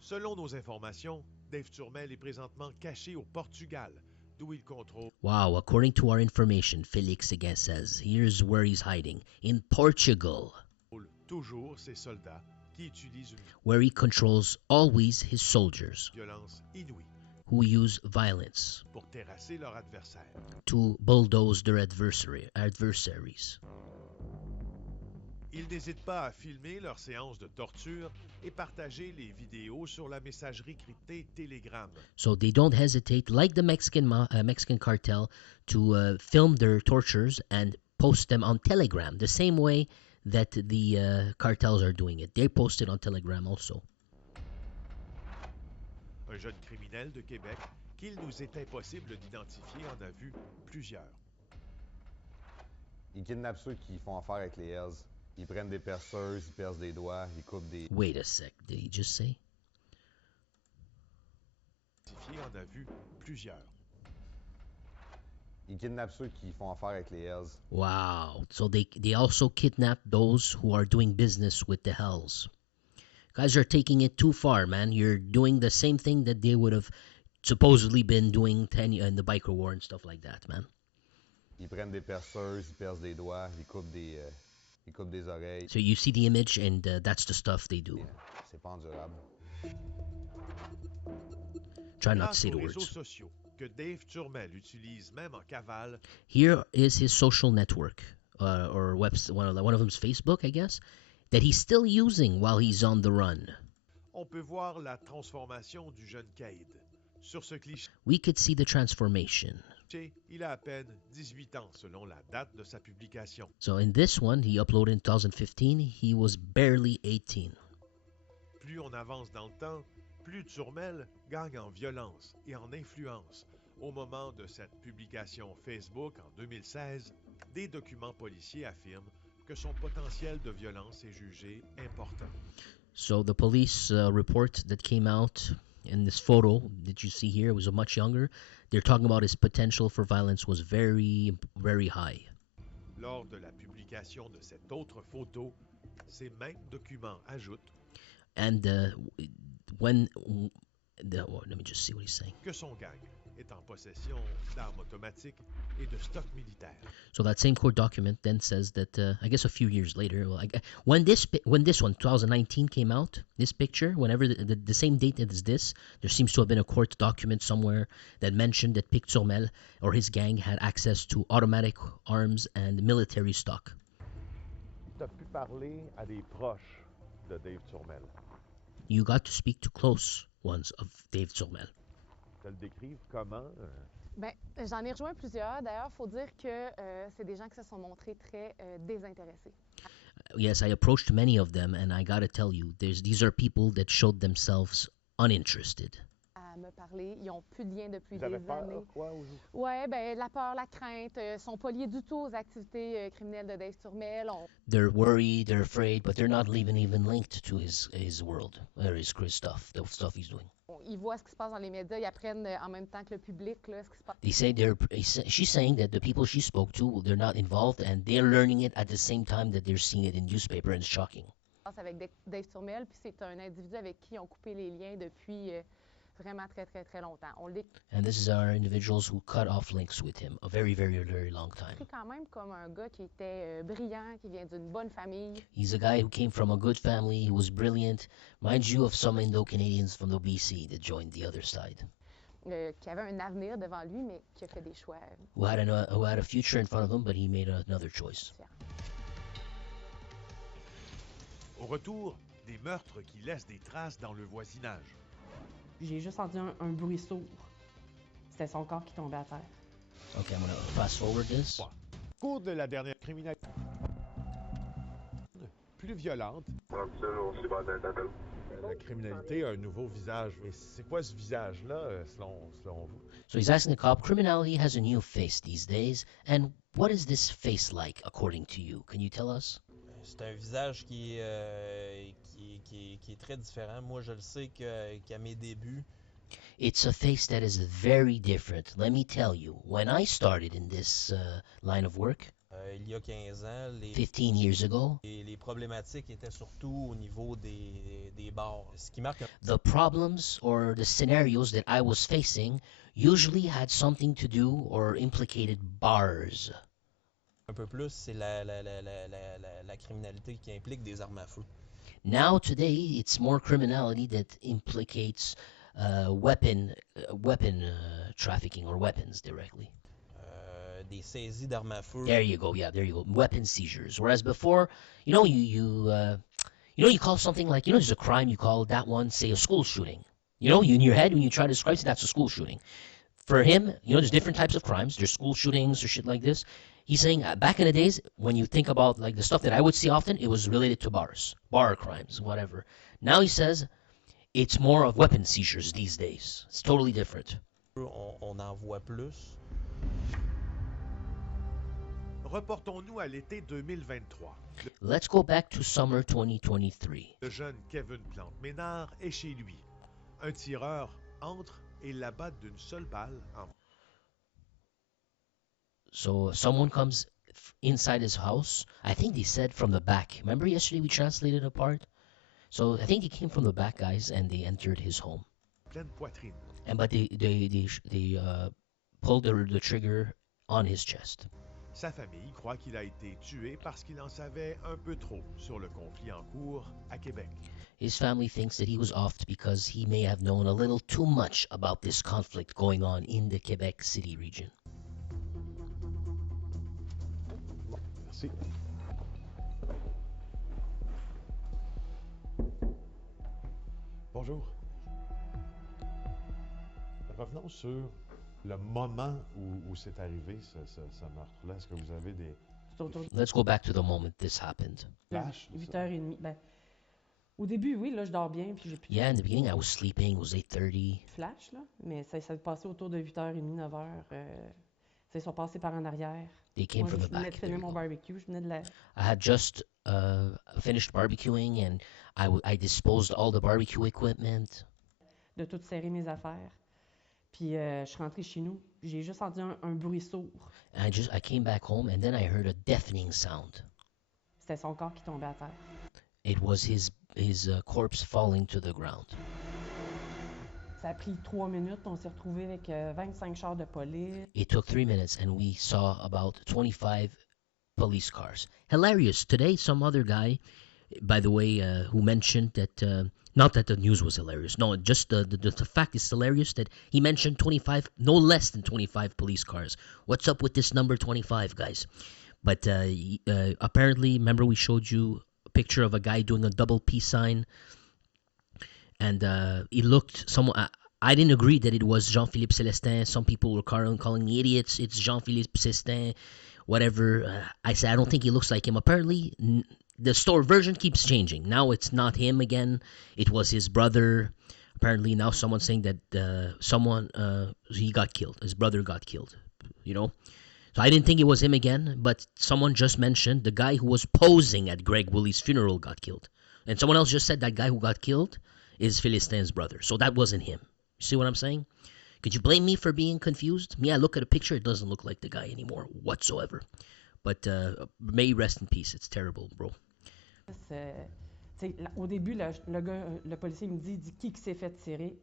Selon nos informations, Dave Turmel est présentement caché au Portugal, d'où il contrôle. Wow, according to our information, Félix again says, here's where he's hiding, in Portugal. Toujours ses soldats qui utilisent une where he controls always his soldiers, violence inouïe who use violence pour terrasser leur adversaire. to bulldoze their adversaries. Ils n'hésitent pas à filmer leurs séances de torture et partager les vidéos sur la messagerie cryptée Telegram. So they don't hesitate, like the Mexican cartel, to film their tortures and post them on Telegram, the same way that the cartels are doing it. They post it on Telegram also. Un jeune criminel de Québec qu'il nous est impossible d'identifier en a vu plusieurs. Ils kidnappent ceux qui font affaire avec les Hells. Ils prennent des perceuses, ils percent des doigts, ils coupent des... Wait a sec, did he just say? identifié en a vu plusieurs. Ils kidnappent ceux qui font affaire avec les Hells. Wow. So they also kidnap those who are doing business with the Hells. Guys are taking it too far, man. You're doing the same thing that they would have supposedly been doing in the biker war and stuff like that, man. Ils prennent des perceuses, ils percent des doigts, ils coupent des oreilles. So you see the image, and that's the stuff they do. C'est pas endurable. Try not to Grâce say the aux réseaux words. sociaux que Dave Turmel utilise même en cavale, Here is his social network, or website. One of them's Facebook, I guess, that he's still using while he's on the run. on peut voir la transformation du jeune Caïd. Sur ce cliché, We could see the transformation. il a à peine 18 ans selon la date de sa publication. So in this one, he uploaded in 2015. He was barely 18. Plus on avance dans le temps, plus Turmel gagne en violence et en influence. Au moment de cette publication Facebook en 2016, des documents policiers affirment que son potentiel de violence est jugé important. So the police report that came out in this photo that you see here was much younger. They're talking about his potential for violence was very, very high. Lors de la publication de cette autre photo, ces mêmes documents ajoutent And let me just see what he's saying. que son gang est en possession d'armes automatiques et de stocks militaires. So that same court document then says that I guess a few years later, when this one 2019 came out, this picture, whenever the same date as this, there seems to have been a court document somewhere that mentioned that Pic Turmel or his gang had access to automatic arms and military stock. Tu as pu parler à des proches de Dave Turmel. You got to speak to close ones of Dave Turmel. Te le décrivent comment? Bien, j'en ai rejoint plusieurs. D'ailleurs, il faut dire que c'est des gens qui se sont montrés très désintéressés. Yes, I approached many of them, and I gotta tell you, these are people that showed themselves uninterested. À me parler, ils n'ont plus de lien depuis Vous avez des peur, années. quoi? Oui, bien, la peur, la crainte, sont pas liés du tout aux activités criminelles de Dave Turmel. They're worried, they're afraid, but they're not even linked to his world or his stuff, the stuff he's doing. Ils voient ce qui se passe dans les médias, ils apprennent en même temps que le public là, ce qui se passe. They say she's saying that the people she spoke to, they're not involved, and they're learning it at the same time that they're seeing it in newspaper, and it's shocking. Avec Dave Turmel, puis c'est un individu avec qui ils ont coupé les liens depuis vraiment très, très, très longtemps. And this is our individuals who cut off links with him a very, very, very long time. C'est quand même comme un gars qui était brillant, qui vient d'une bonne famille. He's a guy who came from a good family, he was brilliant. Reminds you of some Indo-Canadians from the BC that joined the other side. Qui avait un avenir devant lui, mais qui a fait des choix. Who had a future in front of him, but he made another choice. Au retour, des meurtres qui laissent des traces dans le voisinage. J'ai juste entendu un bruit sourd. C'était son corps qui tombait à terre. Okay, I'm gonna fast forward this. Au cours de la dernière criminalité plus violente, la criminalité a un nouveau visage. Et c'est quoi ce visage-là, selon vous? So he's asking the cop, criminality has a new face these days, and what is this face like, according to you? Can you tell us? C'est un visage qui est très différent. Moi, je le sais qu'à mes débuts. It's a face that is very different. Let me tell you, when I started in this line of work, il y a 15 ans, 15 years ago, les problématiques étaient surtout au niveau des bars. Ce qui marque the problems or the scenarios that I was facing usually had something to do or implicated bars. Un peu plus, c'est la criminalité qui implique des armes à feu. Now today, it's more criminality that implicates weapon trafficking or weapons directly. Des saisies d'armes à feu. There you go. Yeah, there you go. Weapon seizures. Whereas before, you call something like, there's a crime, you call that one, say, a school shooting. In your head, when you try to describe it, that's a school shooting. For him, there's different types of crimes. There's school shootings or shit like this. He's saying back in the days, when you think about like the stuff that I would see often, it was related to bars, bar crimes, whatever. Now he says it's more of weapon seizures these days. It's totally different. On en voit plus. Reportons-nous à l'été 2023. Let's go back to summer 2023. Le jeune Kevin Plante-Ménard est chez lui. Un tireur entre et l'abattent d'une seule balle en... So someone comes inside his house. I think they said from the back. Remember yesterday we translated a part? So I think they came from the back, guys, and they entered his home. pleine poitrine. And but they pulled the trigger on his chest. Sa famille croit qu'il a été tué parce qu'il en savait un peu trop sur le conflit en cours à Québec. His family thinks that he was offed because he may have known a little too much about this conflict going on in the Quebec City region. Merci. Bonjour. Revenons sur le moment où c'est arrivé, ce meurtre-là. Est-ce que vous avez des Let's go back to the moment this happened. flashs? 8h30. Ben, au début, oui, là, je dors bien, puis j'ai plus Yeah, in the beginning I was sleeping. It was 8:30. de flash, là. Mais ça s'est passé autour de 8h30, 9h. Ils sont passés par en arrière. They came Moi, from je the venais back. de There finir you mon go. barbecue. Je venais de la... I had just finished barbecuing and I disposed all the barbecue equipment. de tout serrer mes affaires. Puis je suis rentrée chez nous. J'ai juste entendu un bruit sourd. And I came back home and then I heard a deafening sound. C'était son corps qui tombait à terre. It was his corpse falling to the ground. Ça a pris 3 minutes. On s'est retrouvés avec 25 chars de police. It took 3 minutes and we saw about 25 police cars. Hilarious. Today, some other guy, by the way, who mentioned that, not that the news was hilarious. No, just the fact is hilarious that he mentioned 25, no less than 25 police cars. What's up with this number 25, guys? But apparently, remember we showed you a picture of a guy doing a double peace sign? And he looked someone. I didn't agree that it was Jean-Philippe Célestin. Some people were calling me idiots. It's Jean-Philippe Célestin, whatever. I said I don't think he looks like him. Apparently, the store version keeps changing. Now it's not him again. It was his brother. Apparently now someone's saying that he got killed. His brother got killed. You know. So I didn't think it was him again. But someone just mentioned the guy who was posing at Greg Woolley's funeral got killed, and someone else just said that guy who got killed is Célestin's brother. So that wasn't him. See what I'm saying? Could you blame me for being confused? Me, I look at a picture, it doesn't look like the guy anymore whatsoever. But may he rest in peace. It's terrible, bro. Au début, le policier me dit qui s'est fait tirer.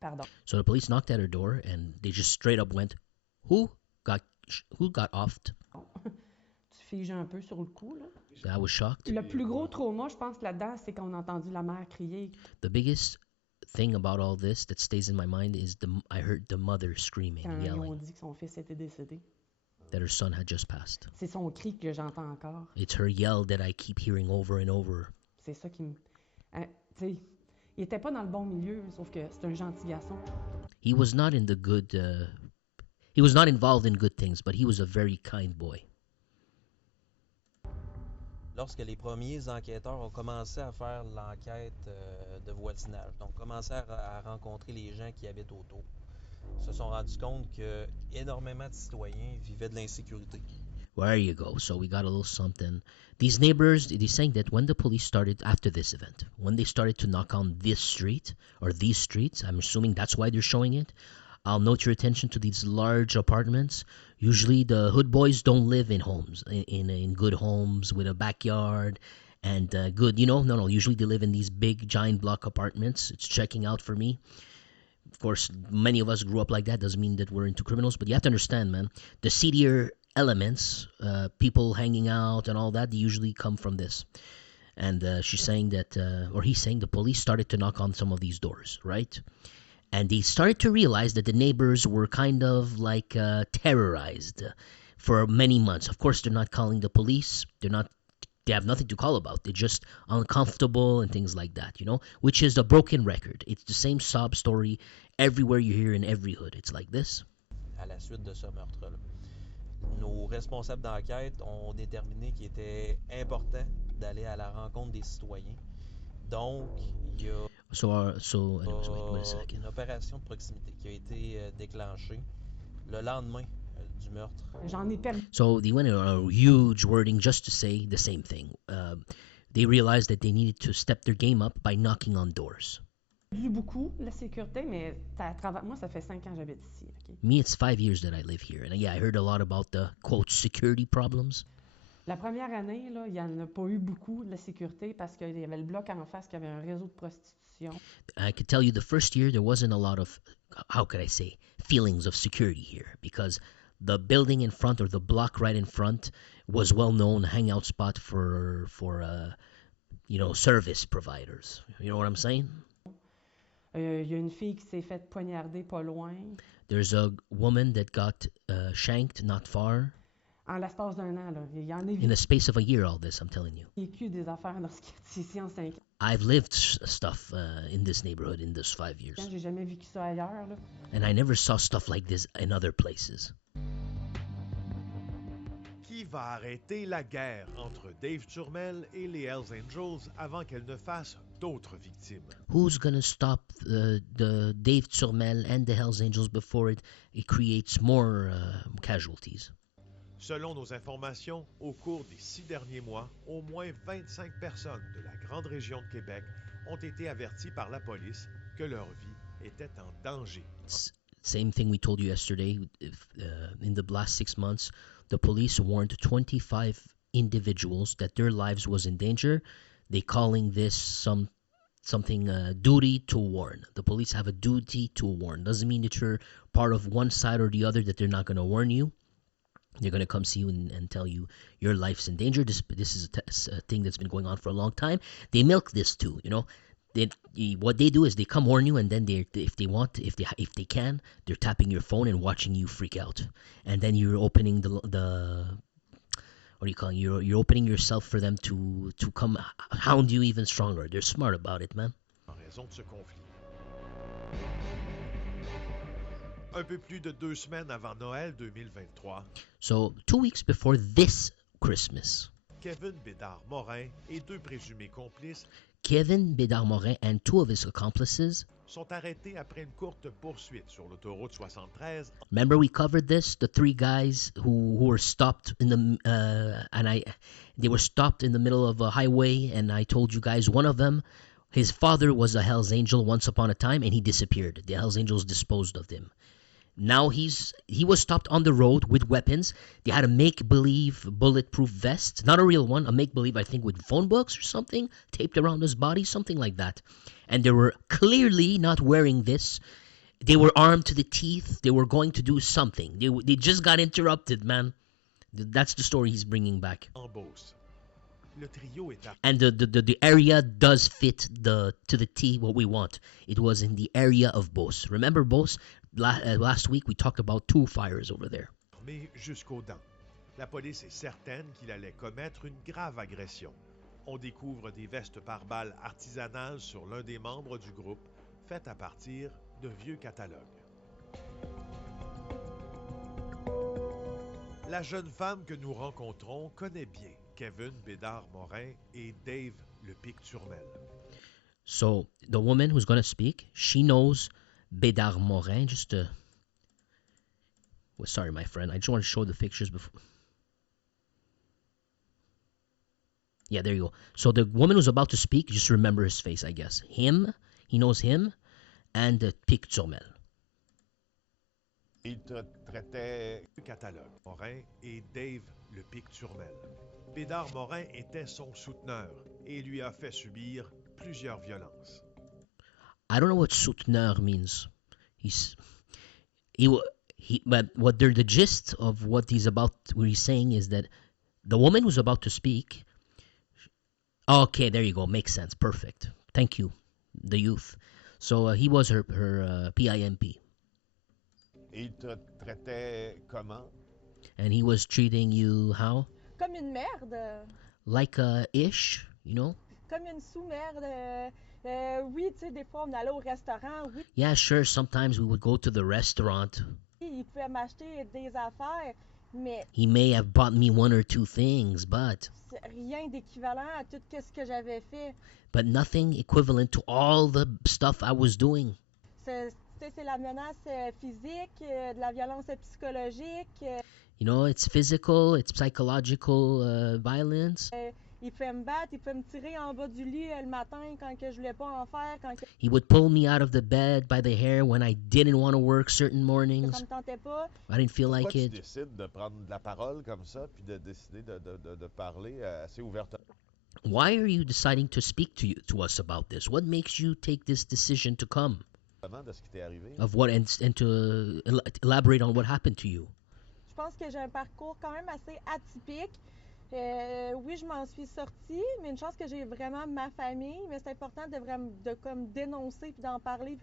Pardon. So the police knocked at her door and they just straight up went, who got offed? Tu figes un peu sur le coup, là. I was shocked. Le plus gros trauma, je pense, là-dedans, c'est qu'on a entendu la mère crier. The biggest thing about all this that stays in my mind is I heard the mother screaming, Quand ils ont yelling dit que son fils était décédé. that her son had just passed. C'est son cri que j'entends encore. It's her yell that I keep hearing over and over. C'est ça qui me... tu sais, il était pas dans le bon milieu, sauf que c'est un gentil garçon. He was not in the good... he was not involved in good things, but he was a very kind boy. Lorsque les premiers enquêteurs ont commencé à faire l'enquête de voisinage, donc commencé à rencontrer les gens qui habitent autour, se sont rendus compte que énormément de citoyens vivaient de l'insécurité. There you go. So we got a little something. These neighbors, they're saying that when the police started, after this event, when they started to knock on this street, or these streets, I'm assuming that's why they're showing it, I'll note your attention to these large apartments. Usually the hood boys don't live in homes, in good homes with a backyard and good, no, usually they live in these big giant block apartments. It's checking out for me. Of course, many of us grew up like that. Doesn't mean that we're into criminals, but you have to understand, man, the seedier elements, people hanging out and all that, they usually come from this. And she's saying that, or he's saying the police started to knock on some of these doors, right? And they started to realize that the neighbors were kind of like terrorized for many months. Of course, they're not calling the police. They have nothing to call about. They're just uncomfortable and things like that, which is a broken record. It's the same sob story everywhere you hear in every hood. It's like this. À la suite de ce meurtre-là, nos responsables d'enquête ont déterminé qu'il était important d'aller à la rencontre des citoyens. Donc, il y a Anyways, wait a second. une opération de proximité qui a été déclenchée le lendemain du meurtre. J'en ai perdu. So they went in a huge wording just to say the same thing. They realized that they needed to step their game up by knocking on doors. Vu beaucoup la sécurité, mais à travers moi, ça fait 5 ans que j'habite ici. Okay? Me, it's 5 years that I live here, and yeah, I heard a lot about the quote security problems. La première année, là, il n'y en a pas eu beaucoup de la sécurité parce qu'il y avait le bloc en face qui avait un réseau de prostitution. I could tell you the first year there wasn't a lot of, how could I say, feelings of security here because the building in front or the block right in front was well known hangout spot for service providers. You know what I'm saying? Il y a une fille qui s'est faite poignarder pas loin. There's a woman that got shanked not far. En l'espace d'un an, là. Il y en a In the space of a year, all this, I'm telling you. vécu des affaires dans ce qui est ici en 5 ans. I've lived stuff in this neighborhood in this 5 years. J'ai jamais vécu ça ailleurs, là. And I never saw stuff like this in other places. Qui va arrêter la guerre entre Dave Turmel et les Hells Angels avant qu'elle ne fasse d'autres victimes? Who's gonna stop the Dave Turmel and the Hells Angels before it creates more casualties? Selon nos informations, au cours des 6 derniers mois, au moins 25 personnes de la grande région de Québec ont été averties par la police que leur vie était en danger. Same thing we told you yesterday. In the last 6 months, the police warned 25 individuals that their lives was in danger. They calling this something duty to warn. The police have a duty to warn. Doesn't mean that you're part of one side or the other that they're not going to warn you. They're going to come see you and tell you your life's in danger. This is a thing that's been going on for a long time. They milk this too, you know. What they do is they come warn you, and then if they can, they're tapping your phone and watching you freak out, and then you're opening the what do you call it? You're opening yourself for them to come hound you even stronger. They're smart about it, man. En raison de ce conflit. Un peu plus de 2 semaines avant Noël 2023. So 2 weeks before this Christmas, Kevin Bédard-Morin et 2 présumés complices Kevin Bédard-Morin and 2 of his accomplices sont arrêtés après une courte poursuite sur l'autoroute 73. Remember we covered this? The 3 guys who were stopped in the they were stopped in the middle of a highway, and I told you guys one of them, his father was a Hells Angel once upon a time, and he disappeared. The Hells Angels disposed of him. Now he was stopped on the road with weapons. They had a make-believe bulletproof vest, not a real one, a make-believe, I think, with phone books or something taped around his body, something like that. And they were clearly not wearing this. They were armed to the teeth. They were going to do something. They just got interrupted, man. That's the story he's bringing back. And the area does fit to the T what we want. It was in the area of Beauce. Remember Beauce? Last week we talked about 2 fires over there. Mais jusqu'aux dents. La police est certaine qu'il allait commettre une grave agression. On découvre des vestes pare-balles artisanales sur l'un des membres du groupe, faites à partir de vieux catalogues. La jeune femme que nous rencontrons connaît bien Kevin Bédard-Morin et Dave Ice-Pic Turmel. So the woman who's going to speak, she knows Bédard-Morin. Sorry, my friend. I just want to show the pictures before. Yeah, there you go. So the woman who's about to speak, just remember his face, I guess. He knows him, and Ice-Pic Turmel. Il traitait catalogue Morin et Dave Ice-Pic Turmel. Bédard-Morin était son souteneur et lui a fait subir plusieurs violences. I don't know what souteneur means. But the gist of what he's saying is that the woman who's about to speak. Okay, there you go. Makes sense. Perfect. Thank you, the youth. So he was her PIMP. Il te traitait comment? And he was treating you how? Comme une merde. Like ish, you know? Comme une sous-merde. Oui, tu sais, des fois, on allait au restaurant. Oui. Yeah, sure. Sometimes we would go to the restaurant. Il pouvait m'acheter des affaires, mais... He may have bought me 1 or 2 things, but... Rien d'équivalent à tout ce que j'avais fait. But nothing equivalent to all the stuff I was doing. C'est la menace physique, de la violence psychologique. You know, it's physical, it's psychological violence. Il pouvait me battre, il pouvait me tirer en bas du lit le matin quand que je voulais pas en faire, quand que He would pull me out of the bed by the hair when I didn't want to work certain ça mornings. me tentait pas. I didn't feel Pourquoi like tu it. décides de prendre la parole comme ça, puis de décider de parler assez ouvertement? Why are you deciding to speak to us about this? What makes you take this decision to come? De ce qui t'est arrivé? Of what and to elaborate on what happened to you? Je pense que j'ai un parcours quand même assez atypique. Oui, je m'en suis sortie, mais une chance que j'ai vraiment ma famille, mais c'est important de comme dénoncer puis d'en parler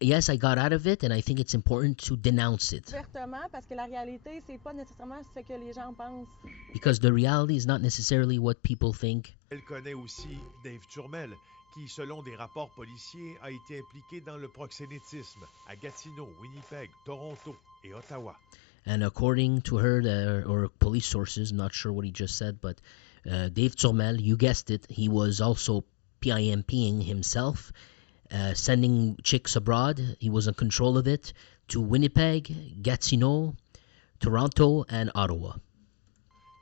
Yes, I got out of it, and I think it's important to denounce it. ouvertement parce que la réalité, c'est pas nécessairement ce que les gens pensent. Because the reality is not necessarily what people think. Elle connaît aussi Dave Turmel, qui, selon des rapports policiers, a été impliqué dans le proxénétisme à Gatineau, Winnipeg, Toronto et Ottawa. And according to her, or police sources, I'm not sure what he just said, but Dave Turmel, you guessed it, he was also PIMPing himself, sending chicks abroad. He was in control of it to Winnipeg, Gatineau, Toronto, and Ottawa.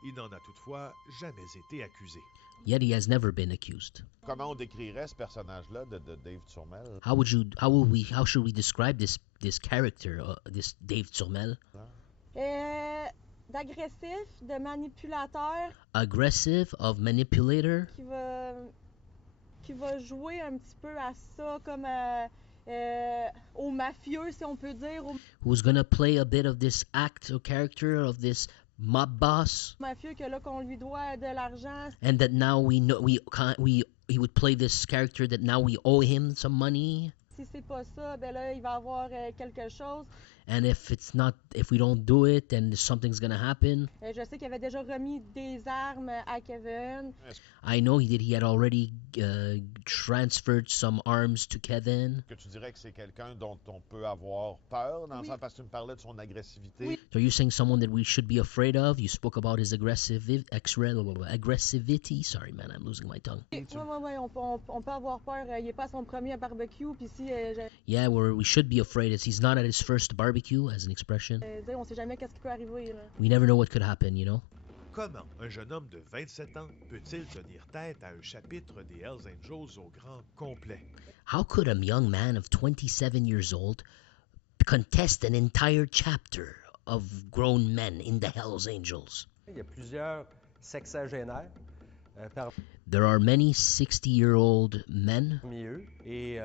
Il n'en a toutefois jamais été accusé. Yet he has never been accused. Comment on décrirait ce personnage-là de Dave Turmel? How should we describe this character, this Dave Turmel? D'agressif, de manipulateur. Aggressive, of manipulator. Qui va jouer un petit peu à ça, comme au mafieux, si on peut dire. Who's gonna play a bit of this act or character of this mob boss? Mafieux que là qu'on lui doit de l'argent. And that now we know he would play this character that now we owe him some money. Si c'est pas ça, ben là il va avoir quelque chose. And if we don't do it, then something's gonna happen. Je sais qu'il avait déjà remis des armes à Kevin. I know he had already transferred some arms to Kevin. Que tu dirais que c'est quelqu'un dont on peut avoir peur, dans le sens parce que tu me parlais de son agressivité. Oui. So you're saying someone that we should be afraid of? You spoke about his aggressivity. Sorry, man, I'm losing my tongue. Oui, on peut avoir peur. Il est pas à son premier barbecue, puis si. Yeah, we should be afraid. He's not at his first barbecue, as an expression. On sait jamais qu'est-ce qui peut arriver. Là. We never know what could happen, you know. Comment un jeune homme de 27 ans peut-il tenir tête à un chapitre des Hells Angels au grand complet? How could a young man of 27 years old contest an entire chapter of grown men in the Hells Angels? Il y a plusieurs sexagénaires. There are many 60-year-old men. Et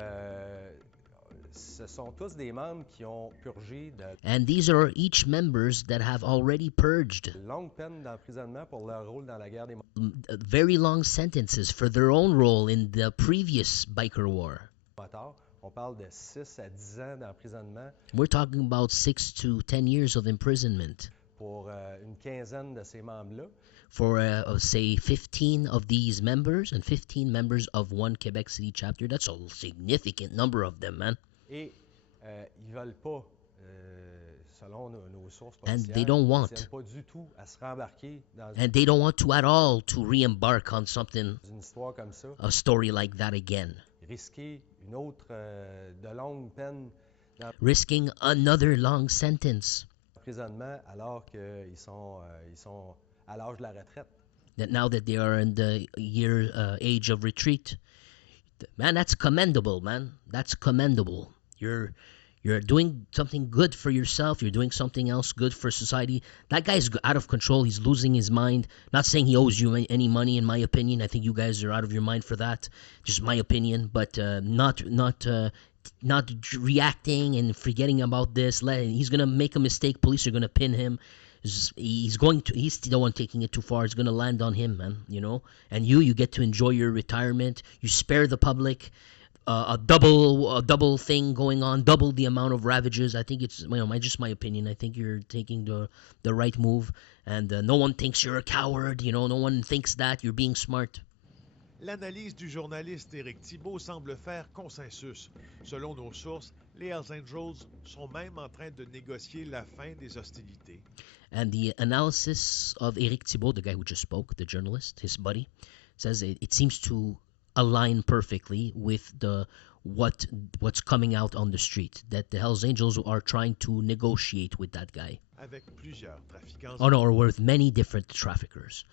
ce sont tous des membres qui ont purgé de And these are each members that have already purged longues peines d'emprisonnement pour leur rôle dans la guerre des very long sentences for their own role in the previous biker war. motards. On parle de 6 à 10 ans d'emprisonnement. We're talking about 6 to 10 years of imprisonment. Pour une quinzaine de ces membres-là. For, say, 15 of these members and 15 members of one Quebec City chapter. That's a significant number of them, man. Et ils veulent pas, selon nos sources And policières, they don't want. ils pas du tout à se rembarquer dans And they don't want to at all to re-embark on something, une histoire comme ça. a story like that again. Risquer une autre de longue peine Risking another long sentence. d'emprisonnement alors qu'ils sont à l'âge de la retraite. That now that they are in the age of retreat. Man, that's commendable, man. That's commendable. You're doing something good for yourself. You're doing something else good for society. That guy's out of control. He's losing his mind. Not saying he owes you any money, in my opinion. I think you guys are out of your mind for that. Just my opinion. But not reacting and forgetting about this. He's gonna make a mistake. Police are gonna pin him. He's the one taking it too far. It's going to land on him, man, you know? And you get to enjoy your retirement. You spare the public a double thing going on, double the amount of ravages. I think it's, just my opinion. I think you're taking the right move. And no one thinks you're a coward, you know? No one thinks that. You're being smart. L'analyse du journaliste Éric Thibault semble faire consensus. Selon nos sources, les Hells Angels sont même en train de négocier la fin des hostilités. And the analysis of Éric Thibault, the guy who just spoke, the journalist, his buddy, says it seems to align perfectly with what's coming out on the street, that the Hells Angels are trying to negotiate with that guy. Avec plusieurs trafiquants. Or with many different traffickers.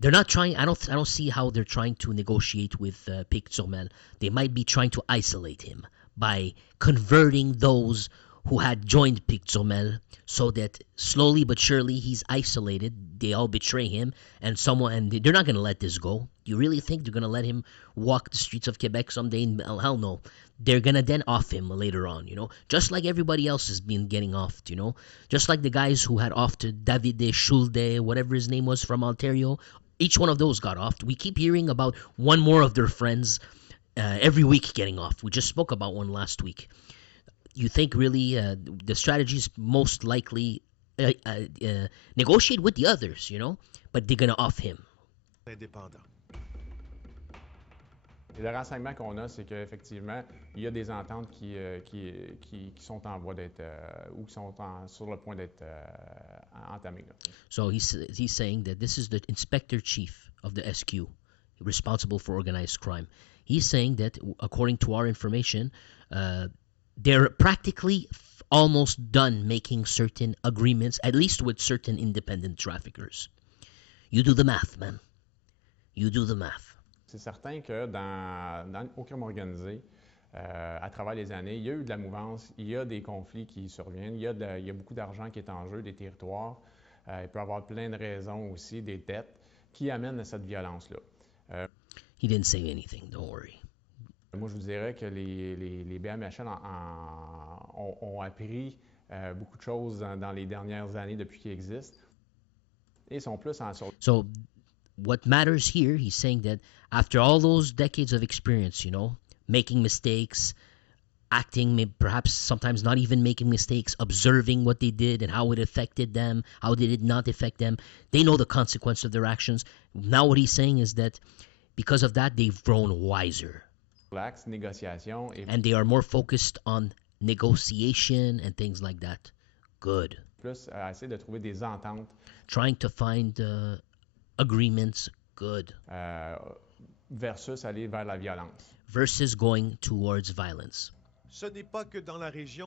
they're not trying. I don't see how they're trying to negotiate with Pic Turmel. They might be trying to isolate him by converting those who had joined Pic Turmel, so that slowly but surely he's isolated. They all betray him, and they're not going to let this go. You really think they're going to let him walk the streets of Quebec someday? Hell no. They're going to then off him later on, just like everybody else has been getting offed, just like the guys who had offed Davide Schulde, whatever his name was, from Ontario. Each one of those got offed. We keep hearing about one more of their friends every week getting offed. We just spoke about one last week. You think really the strategy is most likely negotiate with the others, but they're going to off him. Indépendant. Et le renseignement qu'on a, c'est qu'effectivement, il y a des ententes qui sont en voie d'être ou qui sont sur le point d'être entamées. Là. So he's saying that this is the inspector chief of the SQ, responsible for organized crime. He's saying that, according to our information, they're practically almost done making certain agreements, at least with certain independent traffickers. You do the math, man. You do the math. C'est certain que au crime organisé, à travers les années, il y a eu de la mouvance, il y a des conflits qui surviennent, il y a beaucoup d'argent qui est en jeu, des territoires. Il peut y avoir plein de raisons aussi, des dettes, qui amènent à cette violence-là. He didn't say anything, don't worry. Moi, je vous dirais que les BMHL ont appris beaucoup de choses dans les dernières années depuis qu'ils existent. Et sont plus en sur... So, what matters here, he's saying that after all those decades of experience, making mistakes, acting, perhaps sometimes not even making mistakes, observing what they did and how it affected them, how did it not affect them, they know the consequence of their actions. Now what he's saying is that because of that, they've grown wiser. And they are more focused on negotiation and things like that. Good. Plus, essayer de trouver des ententes. Trying to find agreements. Good. Versus aller vers la violence. Versus going towards violence. Ce n'est pas que dans la région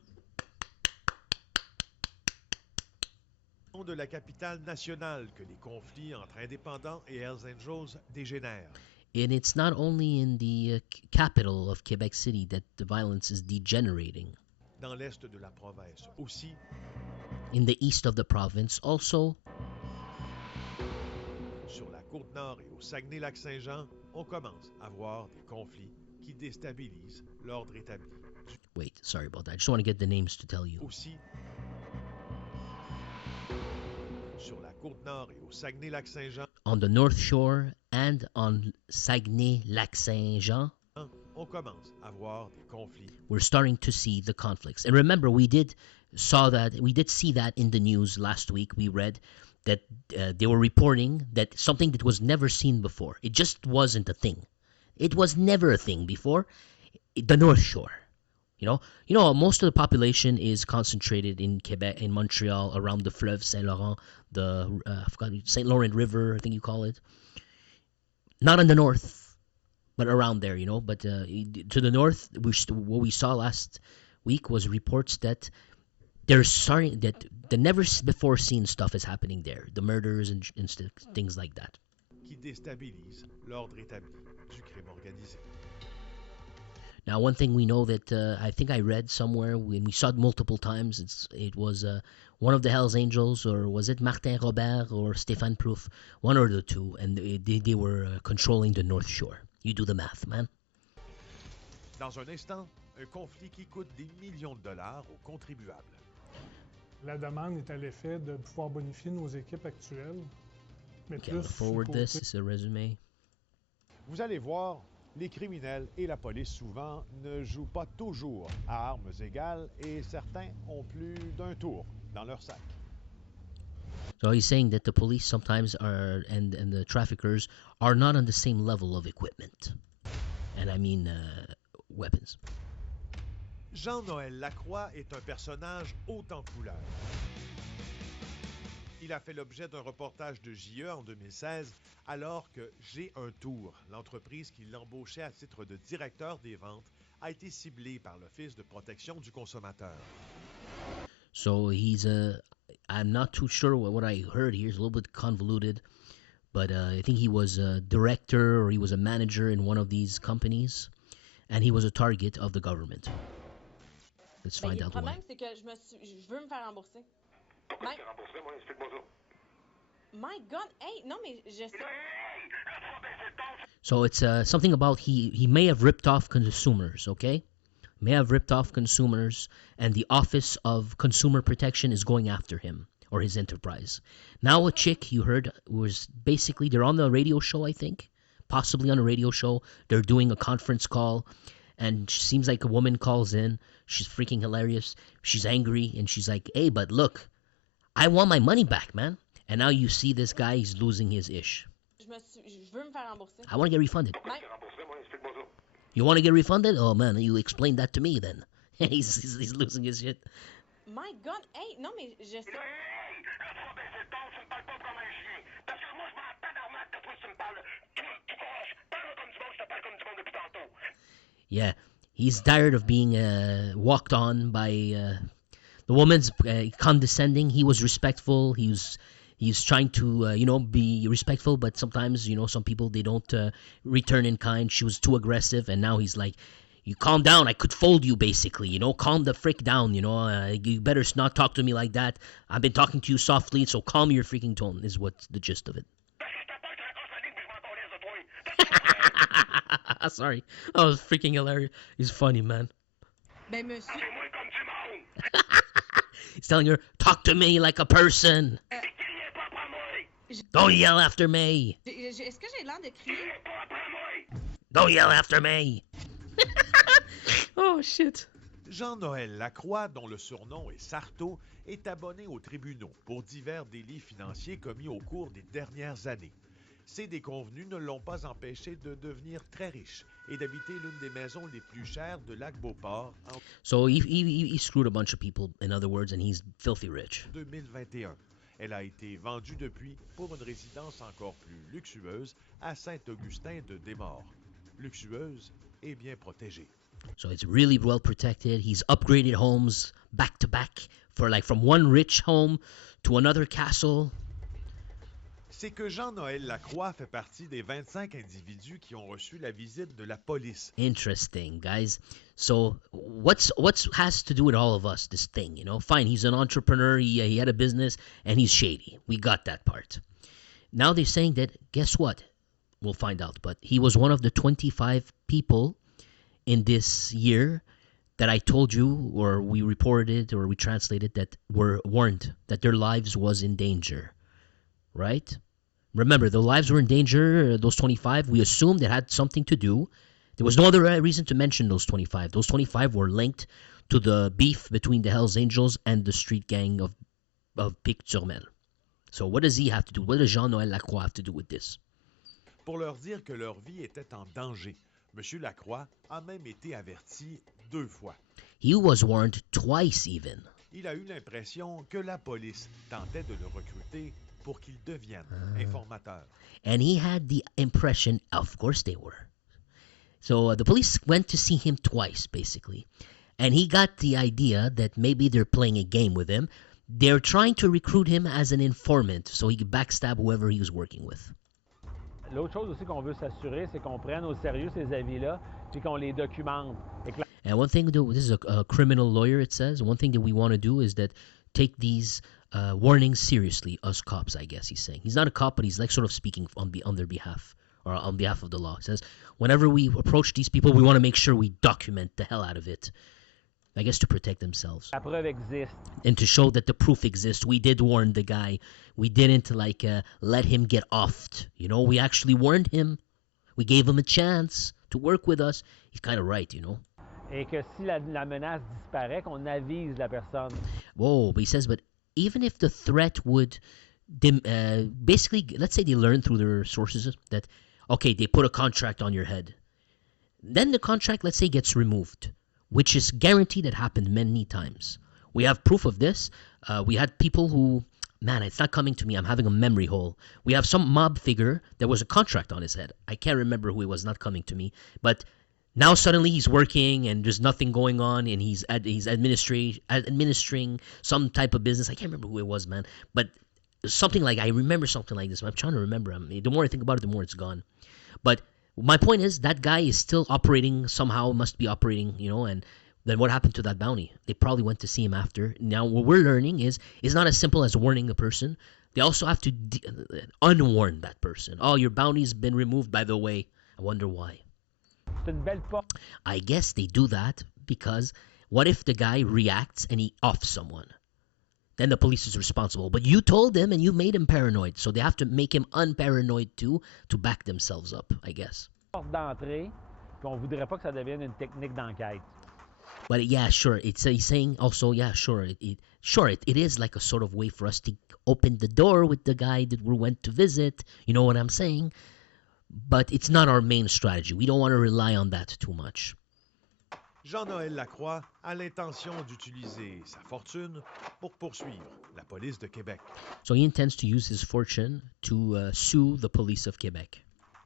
de la capitale nationale que les conflits entre indépendants et Hells Angels dégénèrent. And it's not only in the capital of Quebec City that the violence is degenerating. Dans l'est de la province aussi. In the east of the province also. Sur la côte nord et au Saguenay-Lac-Saint-Jean, on commence à voir des conflits qui déstabilisent l'ordre établi. Wait, sorry about that. I just want to get the names to tell you. Aussi, sur la côte nord et au Saguenay-Lac-Saint-Jean. On the North Shore and on Saguenay-Lac-Saint-Jean. On commence à voir des conflits. We're starting to see the conflicts. And remember, we did see that in the news last week. We read that they were reporting that something that was never seen before. It just wasn't a thing. It was never a thing before. The North Shore. Most of the population is concentrated in Quebec, in Montreal, around the Fleuve Saint-Laurent, the St. Laurent River, I think you call it. Not in the north, but around there, But to the north, what we saw last week was reports that that the never before seen stuff is happening there. The murders and things like that. Qui déstabilise l'ordre établi du crime organisé. Now, one thing we know that I think I read somewhere when we saw it multiple times, it was one of the Hells Angels, or was it Martin Robert or Stéphane Plouffe, one or the two, and they were controlling the North Shore. You do the math, man. Dans un instant, un conflit qui coûte des millions de dollars aux contribuables. La demande est à l'effet de pouvoir bonifier nos équipes actuelles. Mais okay, plus forward this is a resume. Vous allez voir, les criminels et la police souvent ne jouent pas toujours à armes égales et certains ont plus d'un tour dans leur sac. So he's saying that the police sometimes are and the traffickers are not on the same level of equipment. And I mean weapons. Jean-Noël Lacroix est un personnage haut en couleur. Il a fait l'objet d'un reportage de JE en 2016, alors que J'ai un tour, l'entreprise qui l'embauchait à titre de directeur des ventes, a été ciblée par l'Office de protection du consommateur. So I'm not too sure what I heard here is a little bit convoluted, but I think he was a director or he was a manager in one of these companies, and he was a target of the government. Let's find out why. Le problème, c'est que je veux me faire rembourser. Pourquoi tu t'es remboursé, moi? Explique-moi ça. My God, hey, non, mais je sais. So it's something about he may have ripped off consumers, okay? May have ripped off consumers, and the Office of Consumer Protection is going after him or his enterprise. Now a chick you heard was basically, they're on the radio show, I think, possibly on a radio show. They're doing a conference call, and it seems like a woman calls in. She's freaking hilarious. She's angry, and she's like, hey, but look, I want my money back, man. And now you see this guy, he's losing his ish. Je veux me faire rembourser. I want to get refunded. Pourquoi tu t'es remboursé, moi? Explique-moi ça. You want to get refunded? Oh, man, you explained that to me then. he's losing his shit. My God, hey, non, mais je sais. Hey, là, tu vas baisser le ton, tu me parles pas comme un chien. Parce que moi, je m'en tabarnak de toi, tu me parles. Toi, tu croches. Parle comme du monde, je te parle comme du monde depuis tantôt. Yeah, he's tired of being walked on by the woman's condescending. He was respectful. He's trying to, be respectful, but sometimes, some people, they don't return in kind. She was too aggressive, and now he's like, you calm down. I could fold you, basically, calm the frick down, you better not talk to me like that. I've been talking to you softly, so calm your freaking tone is what's the gist of it. Sorry, that was freaking hilarious. He's funny, man. Ben, monsieur. He's telling her, talk to me like a person. Don't yell after me. Est-ce que j'ai l'air de crier? Don't yell after me. Oh, shit. Jean-Noël Lacroix, dont le surnom est Sarto, est abonné aux tribunaux pour divers délits financiers commis au cours des dernières années. Ces déconvenus ne l'ont pas empêché de devenir très riche et d'habiter l'une des maisons les plus chères de Lac-Beauport en So he screwed a bunch of people, in other words, and he's filthy rich. 2021. Elle a été vendue depuis pour une résidence encore plus luxueuse à Saint-Augustin-de-Desmaures. Luxueuse et bien protégée. So it's really well protected. He's upgraded homes back to back from one rich home to another castle. C'est que Jean-Noël Lacroix fait partie des 25 individus qui ont reçu la visite de la police. Interesting, guys. So what's has to do with all of us, this thing, Fine, he's an entrepreneur, he had a business, and he's shady. We got that part. Now they're saying that, guess what? We'll find out. But he was one of the 25 people in this year that I told you, or we reported, or we translated, that were warned that their lives was in danger. Right? Remember, their lives were in danger, those 25. We assumed it had something to do. There was no other reason to mention those 25. Those 25 were linked to the beef between the Hells Angels and the street gang of Turmel. So what does he have to do? What does Jean-Noël Lacroix have to do with this? Pour leur dire que leur vie était en danger, M. Lacroix a même été averti 2 fois. He was warned twice even. Il a eu l'impression que la police tentait de le recruter pour qu'il devienne informateur. And he had the impression, of course they were. So the police went to see him twice, basically. And he got the idea that maybe they're playing a game with him. They're trying to recruit him as an informant so he could backstab whoever he was working with. L'autre chose aussi qu'on veut s'assurer, c'est qu'on prenne au sérieux ces avis-là puis qu'on les documente. And one thing, this is a criminal lawyer, it says. One thing that we want to do is that take these warnings seriously, us cops, I guess he's saying. He's not a cop, but he's like sort of speaking on their behalf, or on behalf of the law. He says, whenever we approach these people, we want to make sure we document the hell out of it. I guess to protect themselves. La preuve existe. And to show that the proof exists. We did warn the guy. We didn't let him get offed. We actually warned him. We gave him a chance to work with us. He's kind of right, Et que si la menace disparaît, qu'on avise la personne. Whoa, but he says, but even if the threat would, basically, let's say they learn through their sources that, okay, they put a contract on your head. Then the contract, let's say, gets removed, which is guaranteed. It happened many times. We have proof of this. We had people who, man, it's not coming to me. I'm having a memory hole. We have some mob figure. There was a contract on his head. I can't remember who it was, not coming to me. But now suddenly he's working and there's nothing going on and he's administering some type of business. I can't remember who it was, man. But something like, I remember something like this. I'm trying to remember. The more I think about it, the more it's gone. But my point is that guy is still operating somehow, must be operating, and then what happened to that bounty? They probably went to see him after. Now, what we're learning is it's not as simple as warning a person. They also have to unwarn that person. Oh, your bounty's been removed, by the way. I wonder why. I guess they do that because what if the guy reacts and he offs someone? Then the police is responsible. But you told him and you made him paranoid. So they have to make him unparanoid too to back themselves up, I guess. D'entrée, puis on voudrait pas que ça devienne une technique d'enquête. But yeah, sure. He's saying also, yeah, sure. It is like a sort of way for us to open the door with the guy that we went to visit. You know what I'm saying? But it's not our main strategy. We don't want to rely on that too much. Jean-Noël Lacroix a l'intention d'utiliser sa fortune pour poursuivre la police de Québec. So he intends to use his fortune to sue the police of Quebec.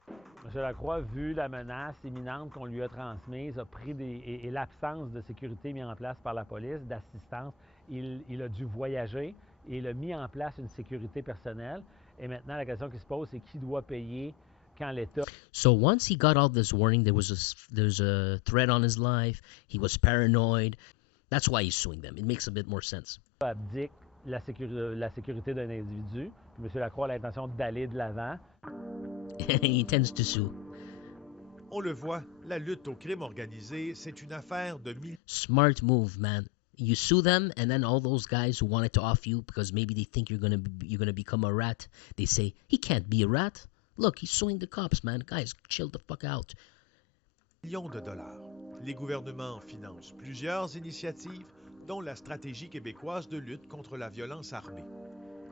M. Lacroix, vu la menace imminente qu'on lui a transmise, a pris et l'absence de sécurité mise en place par la police, d'assistance, il a dû voyager et il a mis en place une sécurité personnelle. Et maintenant, la question qui se pose, c'est qui doit payer quand l'État... So once he got all this warning, there's a threat on his life. He was paranoid. That's why he's suing them. It makes a bit more sense. Abdique la sécurité d'un individu. M. Lacroix a l'intention d'aller de l'avant. He intends to sue. On le voit, la lutte au crime organisé, c'est une affaire de milliers. Smart move, man. You sue them, and then all those guys who wanted to off you because maybe they think you're gonna become a rat, they say he can't be a rat. Look, he's suing the cops, man. Guys, chill the fuck out. Millions de dollars. Les gouvernements financent plusieurs initiatives, dont la stratégie québécoise de lutte contre la violence armée.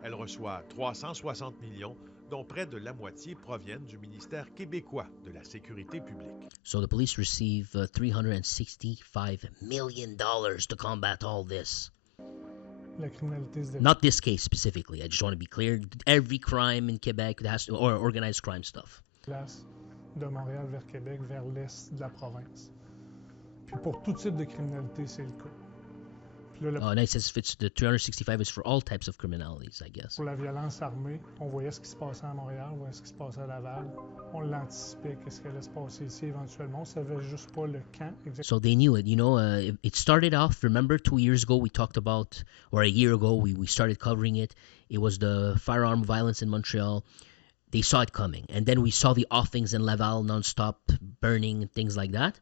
Elle reçoit 360 millions, dont près de la moitié proviennent du ministère québécois de la Sécurité publique. So the police receive $365 million to combat all this. La criminalité se Not this case specifically. I just want to be clear. Every crime in Quebec has to, or organized crime stuff. déplace de Montréal vers Québec, vers l'est de la province. Puis pour tout type de criminalité, c'est le cas. Puis là, and it says the 365 is for all types of criminalities, I guess. Pour la violence armée, on voyait ce qui se passait à Montréal, on voyait ce qui se passait à Laval. On l'anticipait, qu'est-ce qui allait se passer ici éventuellement. On ne savait juste pas le quand exactement. So they knew it. It started off, remember 2 years ago we talked about, or a year ago we started covering it. It was the firearm violence in Montreal. They saw it coming. And then we saw the offings in Laval, nonstop burning and things like that.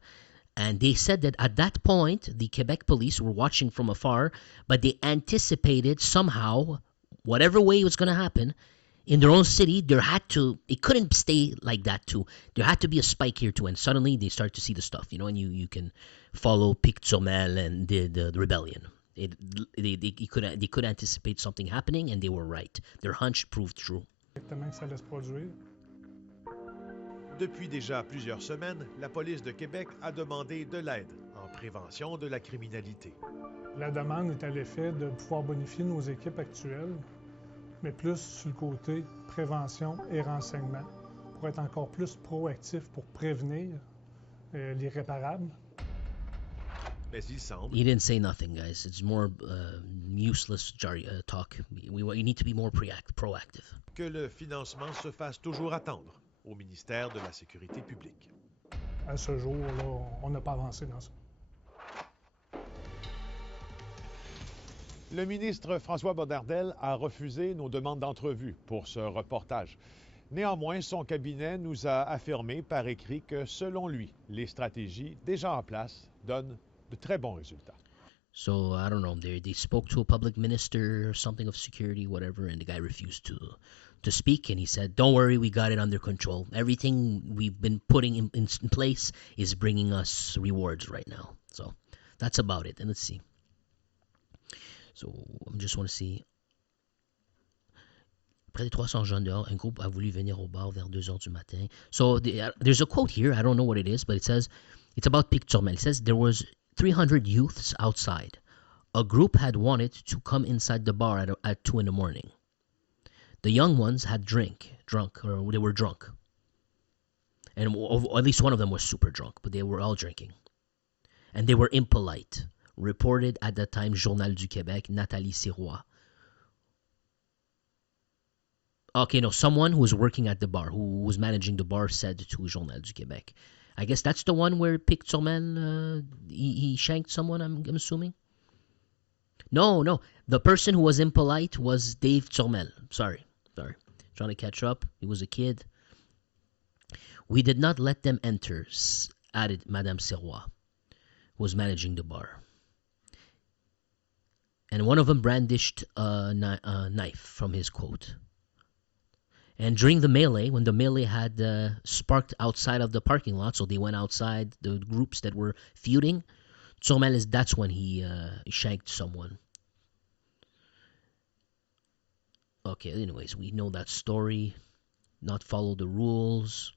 And they said that at that point, the Quebec police were watching from afar, but they anticipated somehow, whatever way it was going to happen, in their own city, it couldn't stay like that too. There had to be a spike here too. And suddenly they start to see the stuff, and you can follow Turmel and the rebellion. They could anticipate something happening, and they were right. Their hunch proved true. Exactement que ça allait se produire. Depuis déjà plusieurs semaines, la police de Québec a demandé de l'aide en prévention de la criminalité. La demande est à l'effet de pouvoir bonifier nos équipes actuelles, mais plus sur le côté prévention et renseignement, pour être encore plus proactif pour prévenir l'irréparable. Mais il semble... He didn't say nothing, guys. It's more useless talk. We need to be more proactive. Que le financement se fasse toujours attendre au ministère de la Sécurité publique. À ce jour-là, on n'a pas avancé dans ça. Le ministre François Bonnardel a refusé nos demandes d'entrevue pour ce reportage. Néanmoins, son cabinet nous a affirmé par écrit que, selon lui, les stratégies déjà en place donnent de très bons résultats. So, I don't know, they spoke to a public minister or something of security, whatever, and the guy refused to speak, and he said, don't worry, we got it under control. Everything we've been putting in place is bringing us rewards right now. So, that's about it, and let's see. So, I just want to see. Près de 300 jeunes dehors, un groupe a voulu venir au bar vers 2 heures du matin. So, there's a quote here, I don't know what it is, but it says, it's about Turmel. It says, there was 300 youths outside. A group had wanted to come inside the bar at 2 in the morning. The young ones had drunk, or they were drunk. And at least one of them was super drunk, but they were all drinking. And they were impolite. Reported at the time Journal du Québec, Nathalie Sirois. Okay, no, someone who was working at the bar, who was managing the bar, said to Journal du Québec. I guess that's the one where Pic Turmel, he shanked someone, I'm assuming? No. The person who was impolite was Dave Turmel. Sorry. Trying to catch up. He was a kid. We did not let them enter, added Madame Sirois, who was managing the bar. And one of them brandished a knife from his quote. And during the melee, when the melee had sparked outside of the parking lot, so they went outside, the groups that were feuding, Turmel, that's when he shanked someone. Okay, anyways, we know that story. Not follow the rules.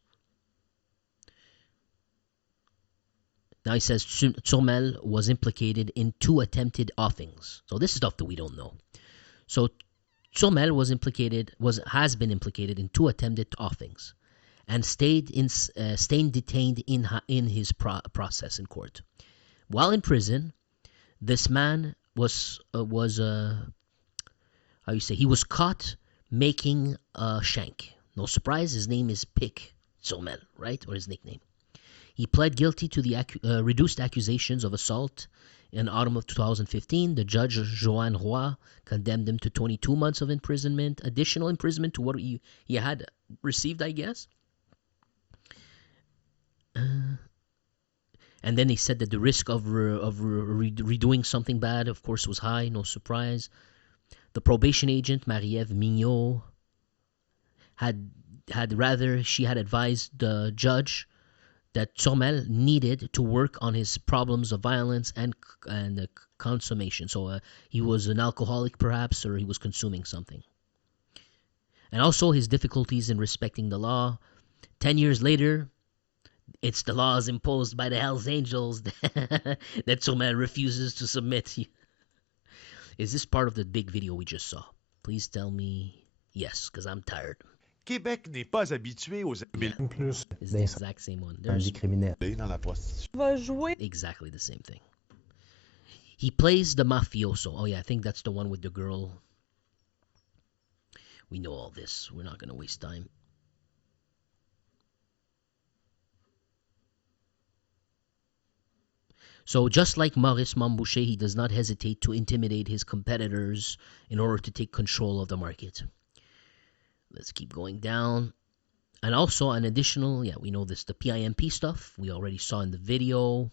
Now he says Turmel was implicated in 2 attempted offings. So this is stuff that we don't know. So Turmel has been implicated in 2 attempted offings, and stayed detained in his process in court. While in prison, this man was he was caught making a shank. No surprise, his name is Pic Turmel, right, or his nickname. He pled guilty to the reduced accusations of assault in autumn of 2015. The judge, Joanne Roy, condemned him to 22 months of imprisonment, additional imprisonment to what he had received, I guess. And then they said that the risk of redoing something bad, of course, was high, no surprise. The probation agent, Marie-Ève Mignot, had advised the judge that Turmel needed to work on his problems of violence and consummation. So he was an alcoholic, perhaps, or he was consuming something. And also his difficulties in respecting the law. 10 years later, it's the laws imposed by the Hells Angels that Turmel refuses to submit. Is this part of the big video we just saw? Please tell me yes, because I'm tired. Québec n'est pas habitué aux... It's the exact same one. There's dans la prostitution. Exactly the same thing. He plays the mafioso. Oh yeah, I think that's the one with the girl. We know all this. We're not going to waste time. So just like Maurice Mambouché, he does not hesitate to intimidate his competitors in order to take control of the market. Let's keep going down. And also an additional, we know this, the PIMP stuff we already saw in the video.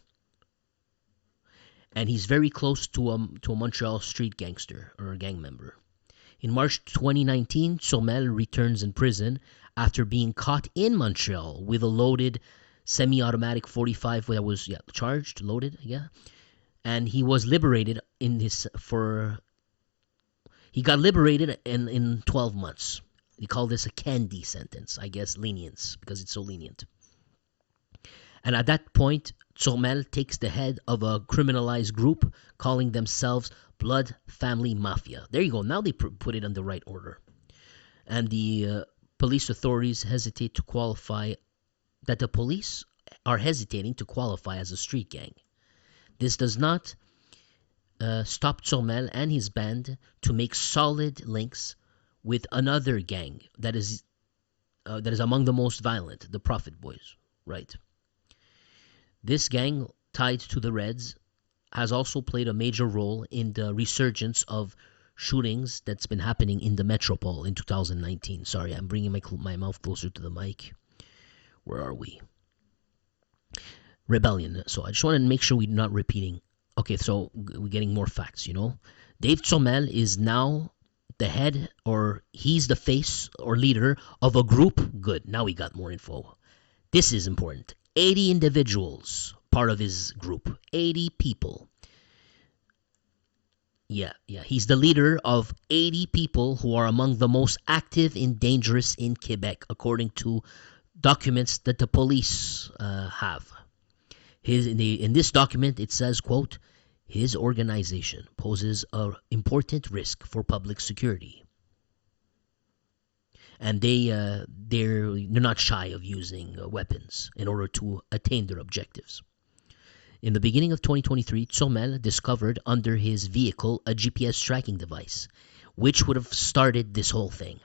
And he's very close to a Montreal street gangster or a gang member. In March 2019, Turmel returns in prison after being caught in Montreal with a loaded semi-automatic 45 that was loaded, and he was liberated he got liberated in 12 months. They call this a candy sentence, I guess, lenience, because it's so lenient. And at that point, Turmel takes the head of a criminalized group calling themselves Blood Family Mafia. There you go. Now they put it in the right order. And the police authorities hesitate to qualify that the police are hesitating to qualify as a street gang. This does not stop Turmel and his band to make solid links with another gang that is among the most violent, the Prophet Boys, right? This gang, tied to the Reds, has also played a major role in the resurgence of shootings that's been happening in the metropole in 2019. Sorry, I'm bringing my mouth closer to the mic. Where are we? Rebellion. So I just want to make sure we're not repeating. Okay, so we're getting more facts, Dave Turmel is now the head, or he's the face or leader of a group. Good, now we got more info. This is important. 80 individuals part of his group. 80 people. Yeah. He's the leader of 80 people who are among the most active and dangerous in Quebec, according to documents that the police have. In this document, it says, quote, his organization poses an important risk for public security. And they're not shy of using weapons in order to attain their objectives. In the beginning of 2023, Turmel discovered under his vehicle a GPS tracking device, which would have started this whole thing.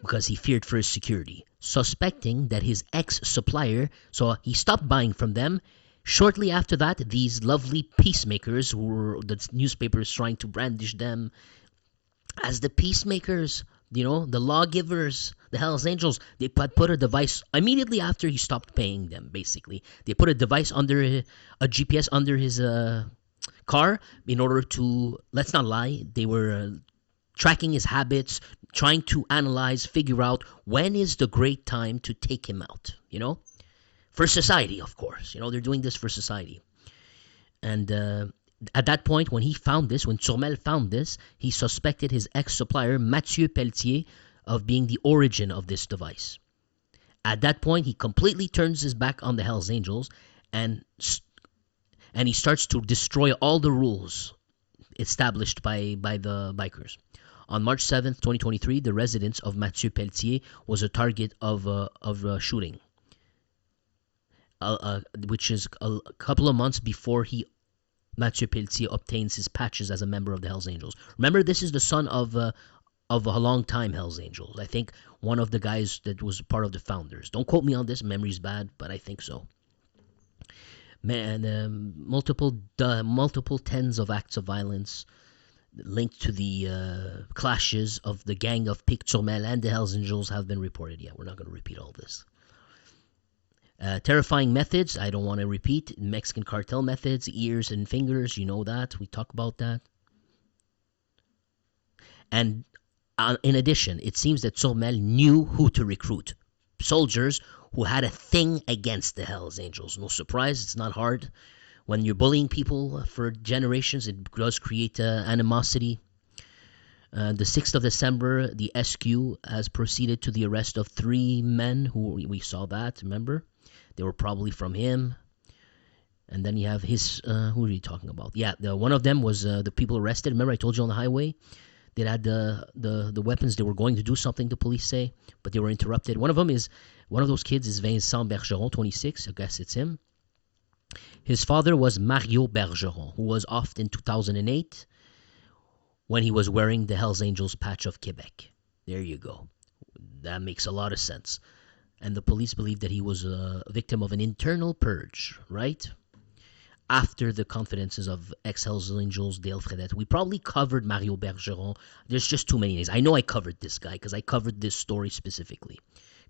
because he feared for his security, suspecting that his ex-supplier, so he stopped buying from them. Shortly after that, these lovely peacemakers, who were the newspapers trying to brandish them as the peacemakers, the lawgivers, the Hells Angels, they put a device immediately after he stopped paying them, basically. They put a device under a GPS under his car in order to, let's not lie, they were tracking his habits, trying to analyze, figure out when is the great time to take him out, For society, of course. They're doing this for society. And at that point, when Turmel found this, he suspected his ex-supplier, Mathieu Pelletier, of being the origin of this device. At that point, he completely turns his back on the Hells Angels and he starts to destroy all the rules established by the bikers. On March 7th, 2023, the residence of Mathieu Pelletier was a target of a shooting, which is a couple of months before Mathieu Pelletier obtains his patches as a member of the Hells Angels. Remember, this is the son of a long-time Hells Angels. I think one of the guys that was part of the founders. Don't quote me on this, memory's bad, but I think so. Man, multiple tens of acts of violence linked to the clashes of the gang of Pic Turmel and the Hells Angels have been reported. Yeah, we're not going to repeat all this. Terrifying methods, I don't want to repeat. Mexican cartel methods, ears and fingers, you know that. We talk about that. And in addition, it seems that Turmel knew who to recruit. Soldiers who had a thing against the Hells Angels. No surprise, it's not hard. When you're bullying people for generations, it does create animosity. The 6th of December, the SQ has proceeded to the arrest of 3 men who we saw that, remember? They were probably from him. And then you have his, who are you talking about? Yeah, one of them was the people arrested. Remember I told you on the highway? They had the weapons. They were going to do something, the police say, but they were interrupted. One of those kids is Vincent Bergeron, 26. I guess it's him. His father was Mario Bergeron, who was offed in 2008 when he was wearing the Hells Angels patch of Quebec. There you go. That makes a lot of sense. And the police believe that he was a victim of an internal purge, right? After the confidences of ex-Hells Angels Dale Fredette. We probably covered Mario Bergeron. There's just too many names. I know I covered this guy because I covered this story specifically.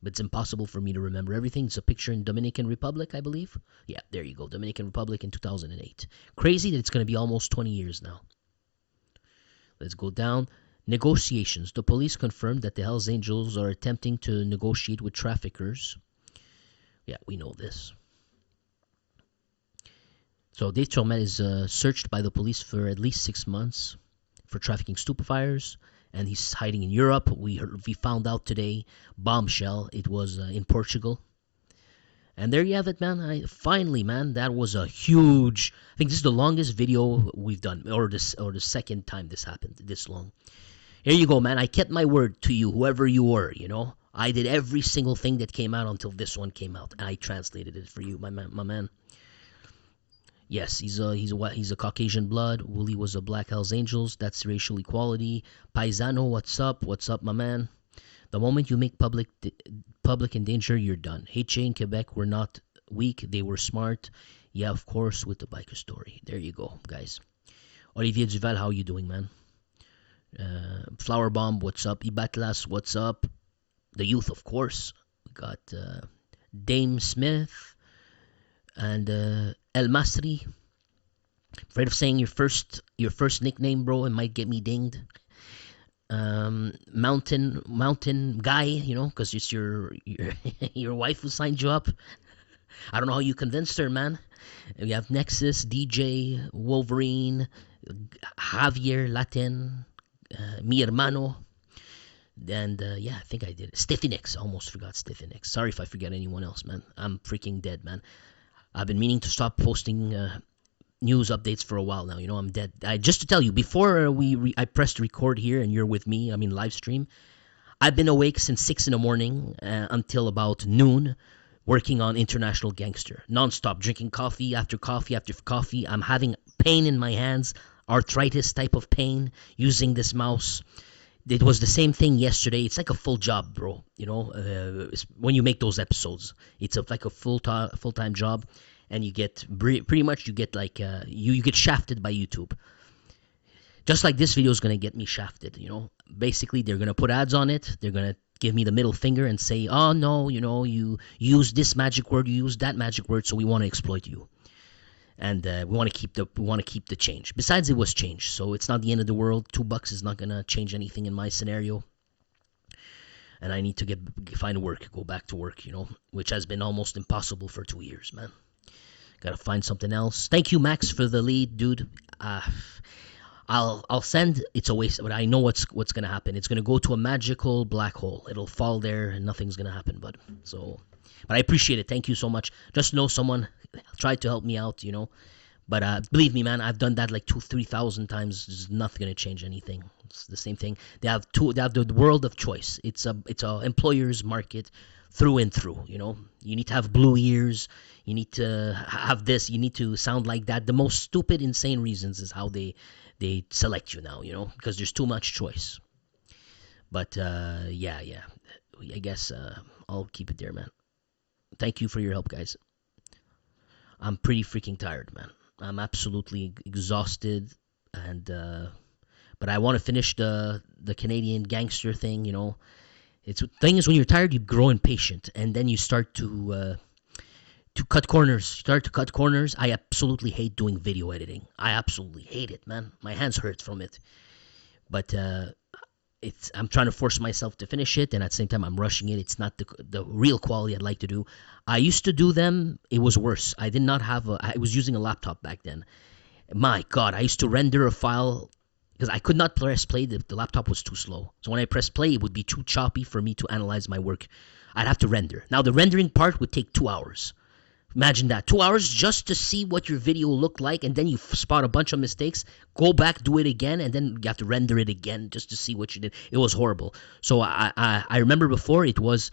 But it's impossible for me to remember everything. It's a picture in Dominican Republic, I believe. Yeah, there you go. Dominican Republic in 2008. Crazy that it's going to be almost 20 years now. Let's go down. Negotiations. The police confirmed that the Hells Angels are attempting to negotiate with traffickers. Yeah, we know this. So Dave Turmel is searched by the police for at least 6 months for trafficking stupefires, and he's hiding in Europe. We found out today, bombshell, it was in Portugal. And there you have it, man. Finally, man, that was a huge. I think this is the longest video we've done, or the second time this happened this long. Here you go, man. I kept my word to you, whoever you were. I did every single thing that came out until this one came out, and I translated it for you, my man. Yes, he's a Caucasian blood. Willie was a Black Hells Angels. That's racial equality. Paisano, what's up? What's up, my man? The moment you make public in danger, you're done. HA in Quebec were not weak. They were smart. Yeah, of course, with the biker story. There you go, guys. Olivier Duval, how you doing, man? Flower Bomb, what's up? Ibatlas, what's up? The youth, of course. We got Dame Smith and El Masri. Afraid of saying your first nickname, bro. It might get me dinged. Mountain guy, because it's your your wife who signed you up. I don't know how you convinced her, man. We have Nexus, DJ, Wolverine, Javier Latin, Mi Hermano, and yeah, I think I did. Stephanix, almost forgot Stephanix. Sorry if I forget anyone else, man. I'm freaking dead, man. I've been meaning to stop posting news updates for a while now. I'm dead. Just to tell you, before I pressed record here and you're with me, live stream, I've been awake since 6 in the morning until about noon, working on International Gangster. Non-stop, drinking coffee after coffee after coffee. I'm having pain in my hands, arthritis type of pain, using this mouse. it was the same thing yesterday. It's like a full job, bro. You know, when you make those episodes, it's like a full-time job, and you get pretty much you get like you get shafted by YouTube. Just like this video is gonna get me shafted. You know, basically they're gonna put ads on it. They're gonna give me the middle finger and say, oh no, you know, you use this magic word, you use that magic word, so we want to exploit you. And we want to keep the change. Besides, it was change, so it's not the end of the world. $2 is not gonna change anything in my scenario. And I need to find work, go back to work, you know, which has been almost impossible for 2 years, man. Gotta find something else. Thank you, Max, for the lead, dude. I'll send. It's a waste, but I know what's gonna happen. It's gonna go to a magical black hole. It'll fall there, and nothing's gonna happen, bud. But I appreciate it. Thank you so much. Just know someone tried to help me out, you know. But believe me, man, I've done that like 2,000-3,000 times. It's not gonna change anything. It's the same thing. They have the world of choice. It's a employer's market through and through. You know, you need to have blue ears. You need to have this. You need to sound like that. The most stupid, insane reasons is how they select you now. You know, because there's too much choice. But yeah. I guess I'll keep it there, man. Thank you for your help, guys. I'm pretty freaking tired, man. I'm absolutely exhausted, and but I want to finish the Canadian gangster thing. You know, thing is when you're tired, you grow impatient, and then you start to cut corners. I absolutely hate doing video editing. I absolutely hate it, man. My hands hurt from it. But I'm trying to force myself to finish it, and at the same time, I'm rushing it. It's not the real quality I'd like to do. I used to do them. It was worse. I did not have I was using a laptop back then. My God, I used to render a file because I could not press play. The laptop was too slow. So when I press play, it would be too choppy for me to analyze my work. I'd have to render. Now, the rendering part would take 2 hours. Imagine that. 2 hours just to see what your video looked like, and then you spot a bunch of mistakes, go back, do it again, and then you have to render it again just to see what you did. It was horrible. So I remember before it was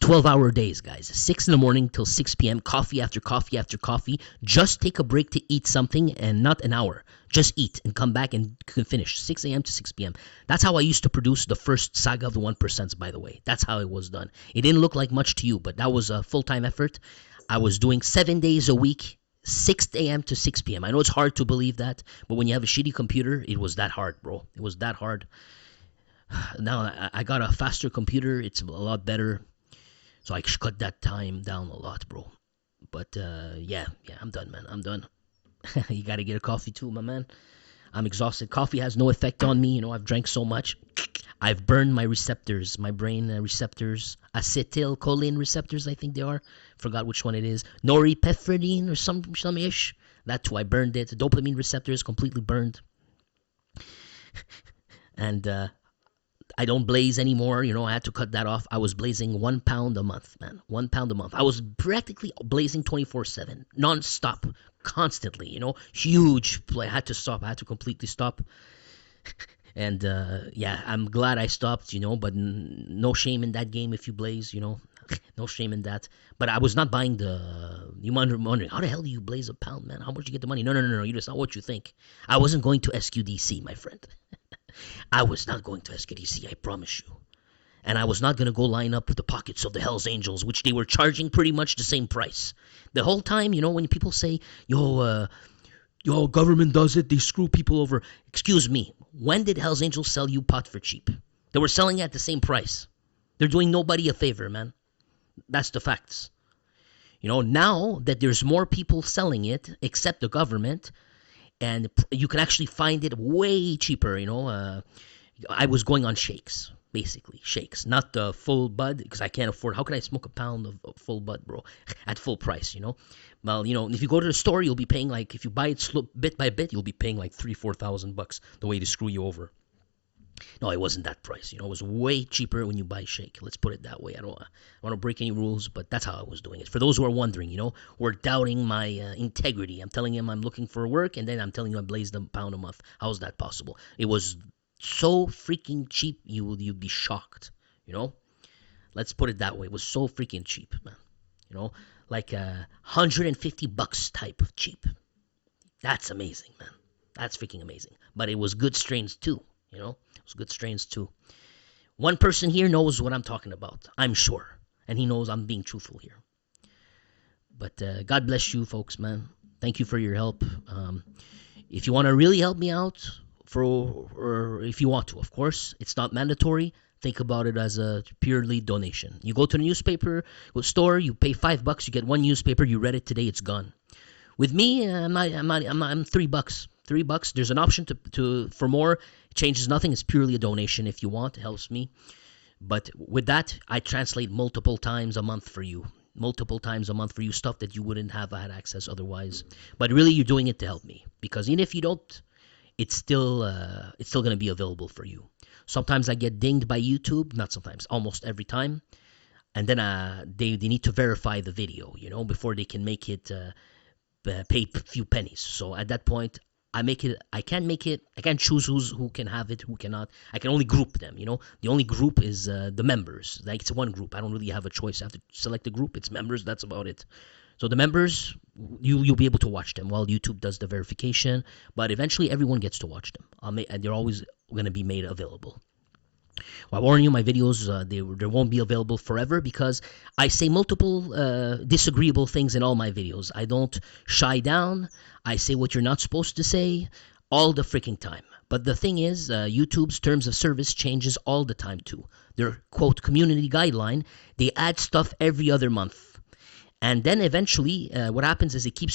12-hour days, guys. 6 in the morning till 6 p.m., coffee after coffee after coffee. Just take a break to eat something, and not an hour. Just eat and come back and finish. 6 a.m. to 6 p.m. That's how I used to produce the first Saga of the 1%, by the way. That's how it was done. It didn't look like much to you, but that was a full-time effort. I was doing 7 days a week, 6 a.m. to 6 p.m. I know it's hard to believe that, but when you have a shitty computer, it was that hard, bro. It was that hard. Now I got a faster computer. It's a lot better. So I cut that time down a lot, bro. But yeah, I'm done, man. I'm done. You got to get a coffee too, my man. I'm exhausted. Coffee has no effect on me. You know, I've drank so much. I've burned my receptors, my brain receptors, acetylcholine receptors, I think they are. Forgot which one it is. Norepinephrine or some ish. That too, I burned it. Dopamine receptors completely burned. And I don't blaze anymore. You know, I had to cut that off. I was blazing 1 pound a month, man. 1 pound a month. I was practically blazing 24/7, non-stop, constantly. You know, huge. I had to stop. I had to completely stop. And yeah, I'm glad I stopped, you know, but no shame in that game if you blaze, you know. No shame in that. But I was not buying you wondering, how the hell do you blaze a pound, man? How much you get the money? No. That's not what you think. I wasn't going to SQDC, my friend. I was not going to SQDC, I promise you. And I was not going to go line up with the pockets of the Hells Angels, which they were charging pretty much the same price. The whole time, you know, when people say, yo, government does it, they screw people over. Excuse me, when did Hells Angels sell you pot for cheap? They were selling at the same price. They're doing nobody a favor, man. That's the facts. You know, now that there's more people selling it, except the government, and you can actually find it way cheaper, you know. I was going on shakes, basically. Shakes, not the full bud, because I can't afford. How can I smoke a pound of full bud, bro, at full price, you know? Well, you know, if you go to the store, you'll be paying like, if you buy it bit by bit, you'll be paying like $3,000-4,000 the way to screw you over. No, it wasn't that price. You know, it was way cheaper when you buy shake. Let's put it that way. I don't want to break any rules, but that's how I was doing it. For those who are wondering, you know, who are doubting my integrity, I'm telling him I'm looking for work, and then I'm telling you I blazed a pound a month. How is that possible? It was so freaking cheap, you'd be shocked, you know? Let's put it that way. It was so freaking cheap, man. You know, like $150 type of cheap. That's amazing, man. That's freaking amazing. But it was good strains too, you know? Those good strains too. One person here knows what I'm talking about, I'm sure. And he knows I'm being truthful here. But God bless you folks, man. Thank you for your help. If you want to really help me out, or if you want to, of course, it's not mandatory. Think about it as a purely donation. You go to the newspaper store, you pay $5, you get one newspaper, you read it today, it's gone. With me, I'm $3. $3. There's an option for more. It changes nothing. It's purely a donation if you want. It helps me. But with that, I translate multiple times a month for you. Stuff that you wouldn't have had access otherwise. But really, you're doing it to help me. Because even if you don't, it's still going to be available for you. Sometimes I get dinged by YouTube. Not sometimes. Almost every time. And then they need to verify the video, before they can make it pay a few pennies. So at that point, I can't choose who can have it, who cannot. I can only group them, The only group is the members. Like, it's one group. I don't really have a choice. I have to select a group. It's members. That's about it. So the members, you'll be able to watch them while YouTube does the verification. But eventually, everyone gets to watch them. And they're always going to be made available. Well, I warn you, my videos, they won't be available forever because I say multiple disagreeable things in all my videos. I don't shy down. I say what you're not supposed to say all the freaking time. But the thing is, YouTube's terms of service changes all the time too. Their, quote, community guideline, they add stuff every other month. And then eventually, what happens is they keep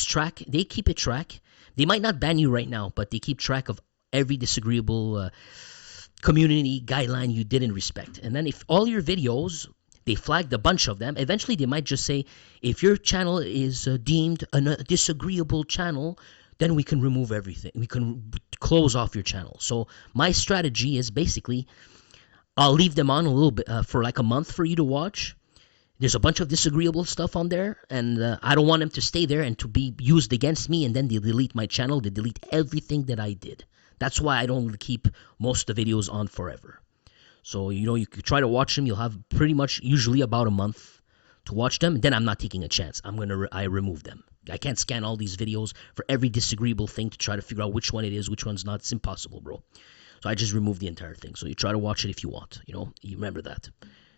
it track. They might not ban you right now, but they keep track of every disagreeable community guideline you didn't respect. And then if all your videos, they flagged a bunch of them, eventually they might just say, if your channel is deemed a disagreeable channel, then we can remove everything. We can close off your channel. So my strategy is basically, I'll leave them on a little bit for like a month for you to watch. There's a bunch of disagreeable stuff on there, and I don't want them to stay there and to be used against me, and then they delete my channel. They delete everything that I did. That's why I don't keep most of the videos on forever. So, you could try to watch them. You'll have pretty much usually about a month to watch them. Then I'm not taking a chance. I remove them. I can't scan all these videos for every disagreeable thing to try to figure out which one it is, which one's not. It's impossible, bro. So I just remove the entire thing. So you try to watch it if you want. You remember that.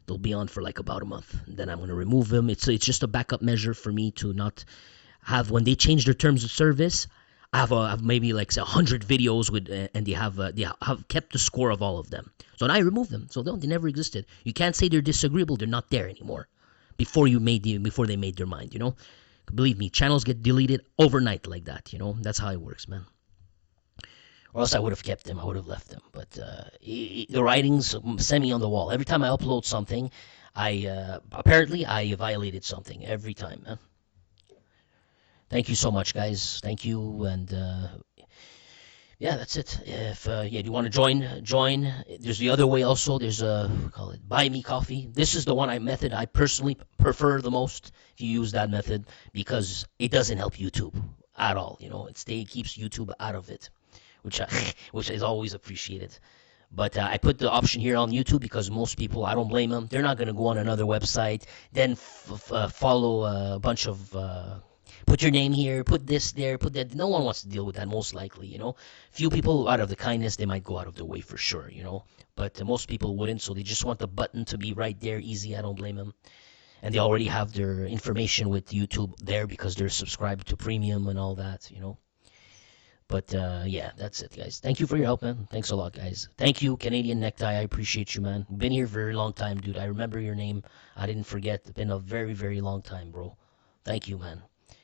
They'll be on for like about a month. Then I'm going to remove them. It's just a backup measure for me to not have, when they change their terms of service, I have maybe like 100 videos with, and they have kept the score of all of them. So I remove them. So they never existed. You can't say they're disagreeable. They're not there anymore. Before they made their mind. Believe me, channels get deleted overnight like that. That's how it works, man. Or else I would have kept them. I would have left them. But the writing's semi on the wall. Every time I upload something, apparently I violated something every time, man. Thank you so much, guys. Thank you, and yeah, that's it. If you want to join. There's the other way also. There's call it Buy Me Coffee. This is the method I personally prefer the most. If you use that method, because it doesn't help YouTube at all. It keeps YouTube out of it, which is always appreciated. But I put the option here on YouTube because most people, I don't blame them. They're not gonna go on another website, then follow a bunch of. Put your name here, put this there, put that. No one wants to deal with that, most likely, Few people, out of the kindness, they might go out of their way for sure, But most people wouldn't, so they just want the button to be right there, easy. I don't blame them. And they already have their information with YouTube there because they're subscribed to Premium and all that, But, yeah, that's it, guys. Thank you for your help, man. Thanks a lot, guys. Thank you, Canadian Necktie. I appreciate you, man. Been here for a very long time, dude. I remember your name. I didn't forget. It's been a very, very long time, bro. Thank you, man.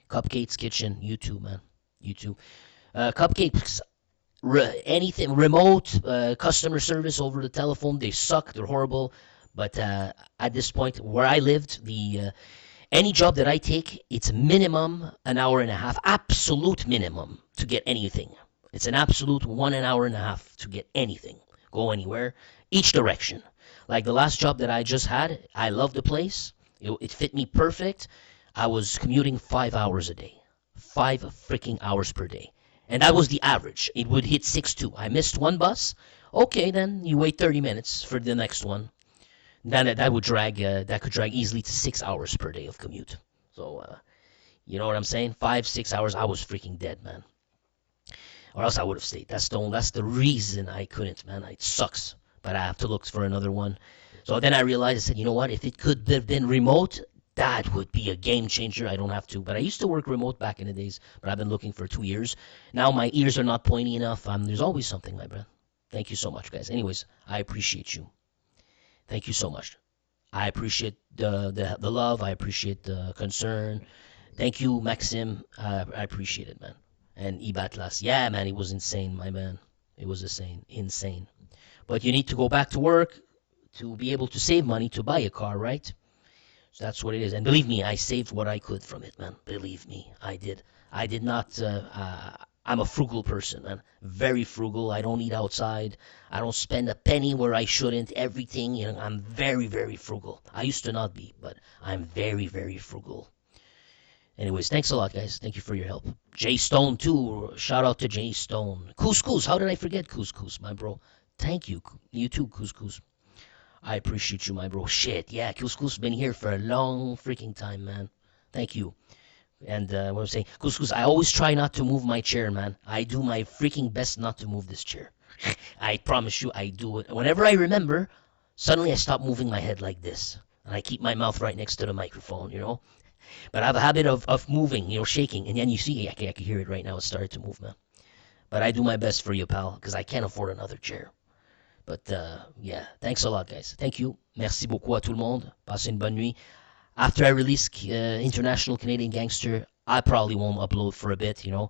Cupcakes Kitchen, YouTube, man. YouTube. Cupcakes, anything, remote, customer service over the telephone, they suck, they're horrible. But at this point, where I lived, any job that I take, it's minimum an hour and a half, absolute minimum to get anything. It's an absolute 1 hour and a half to get anything. Go anywhere, each direction. Like the last job that I just had, I loved the place. It fit me perfect. I was commuting 5 hours a day. 5 freaking hours per day. And that was the average. It would hit 6 too. I missed one bus. Okay, then you wait 30 minutes for the next one. Then that could drag easily to 6 hours per day of commute. So, you know what I'm saying? 5, 6 hours, I was freaking dead, man. or else I would have stayed. That's the reason I couldn't, man. It sucks, but I have to look for another one. So then I realized, I said, you know what? If it could have been remote, that would be a game changer. I don't have to. But I used to work remote back in the days, but I've been looking for 2 years. Now my ears are not pointy enough. There's always something, my brother. Thank you so much, guys. Anyways, I appreciate you. Thank you so much. I appreciate the love. I appreciate the concern. Thank you, Maxim. I appreciate it, man. And Ibatlas. Yeah, man, it was insane, my man. It was insane. But you need to go back to work to be able to save money to buy a car, right? So that's what it is. And believe me, I saved what I could from it, man. Believe me, I did. I did not. I'm a frugal person, man. Very frugal. I don't eat outside. I don't spend a penny where I shouldn't. Everything, you know, I'm very, very frugal. I used to not be, but I'm very, very frugal. Anyways, thanks a lot, guys. Thank you for your help. Jay Stone, too. Shout out to Jay Stone. Couscous. How did I forget Couscous, my bro? Thank you. You too, Couscous. I appreciate you, my bro. Shit, yeah, Couscous been here for a long freaking time, man. Thank you. And what I'm saying, Couscous, I always try not to move my chair, man. I do my freaking best not to move this chair. I promise you, I do it. Whenever I remember, suddenly I stop moving my head like this. And I keep my mouth right next to the microphone, you know? But I have a habit of moving, you know, shaking. And then you see, I can hear it right now. It started to move, man. But I do my best for you, pal, because I can't afford another chair. But yeah, thanks a lot, guys. Thank you. Merci beaucoup à tout le monde. Passez une bonne nuit. After I release International Canadian Gangster, I probably won't upload for a bit, you know.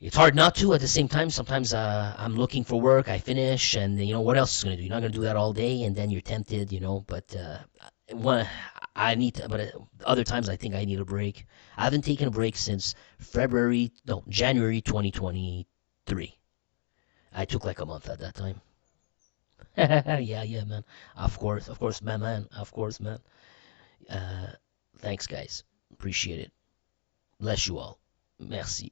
It's hard not to at the same time. Sometimes I'm looking for work, I finish, and, you know, what else is going to do? You're not going to do that all day, and then you're tempted, you know. But other times I think I need a break. I haven't taken a break since January 2023. I took like a month at that time. Yeah, man. Of course, man. Of course, man. Thanks, guys. Appreciate it. Bless you all. Merci.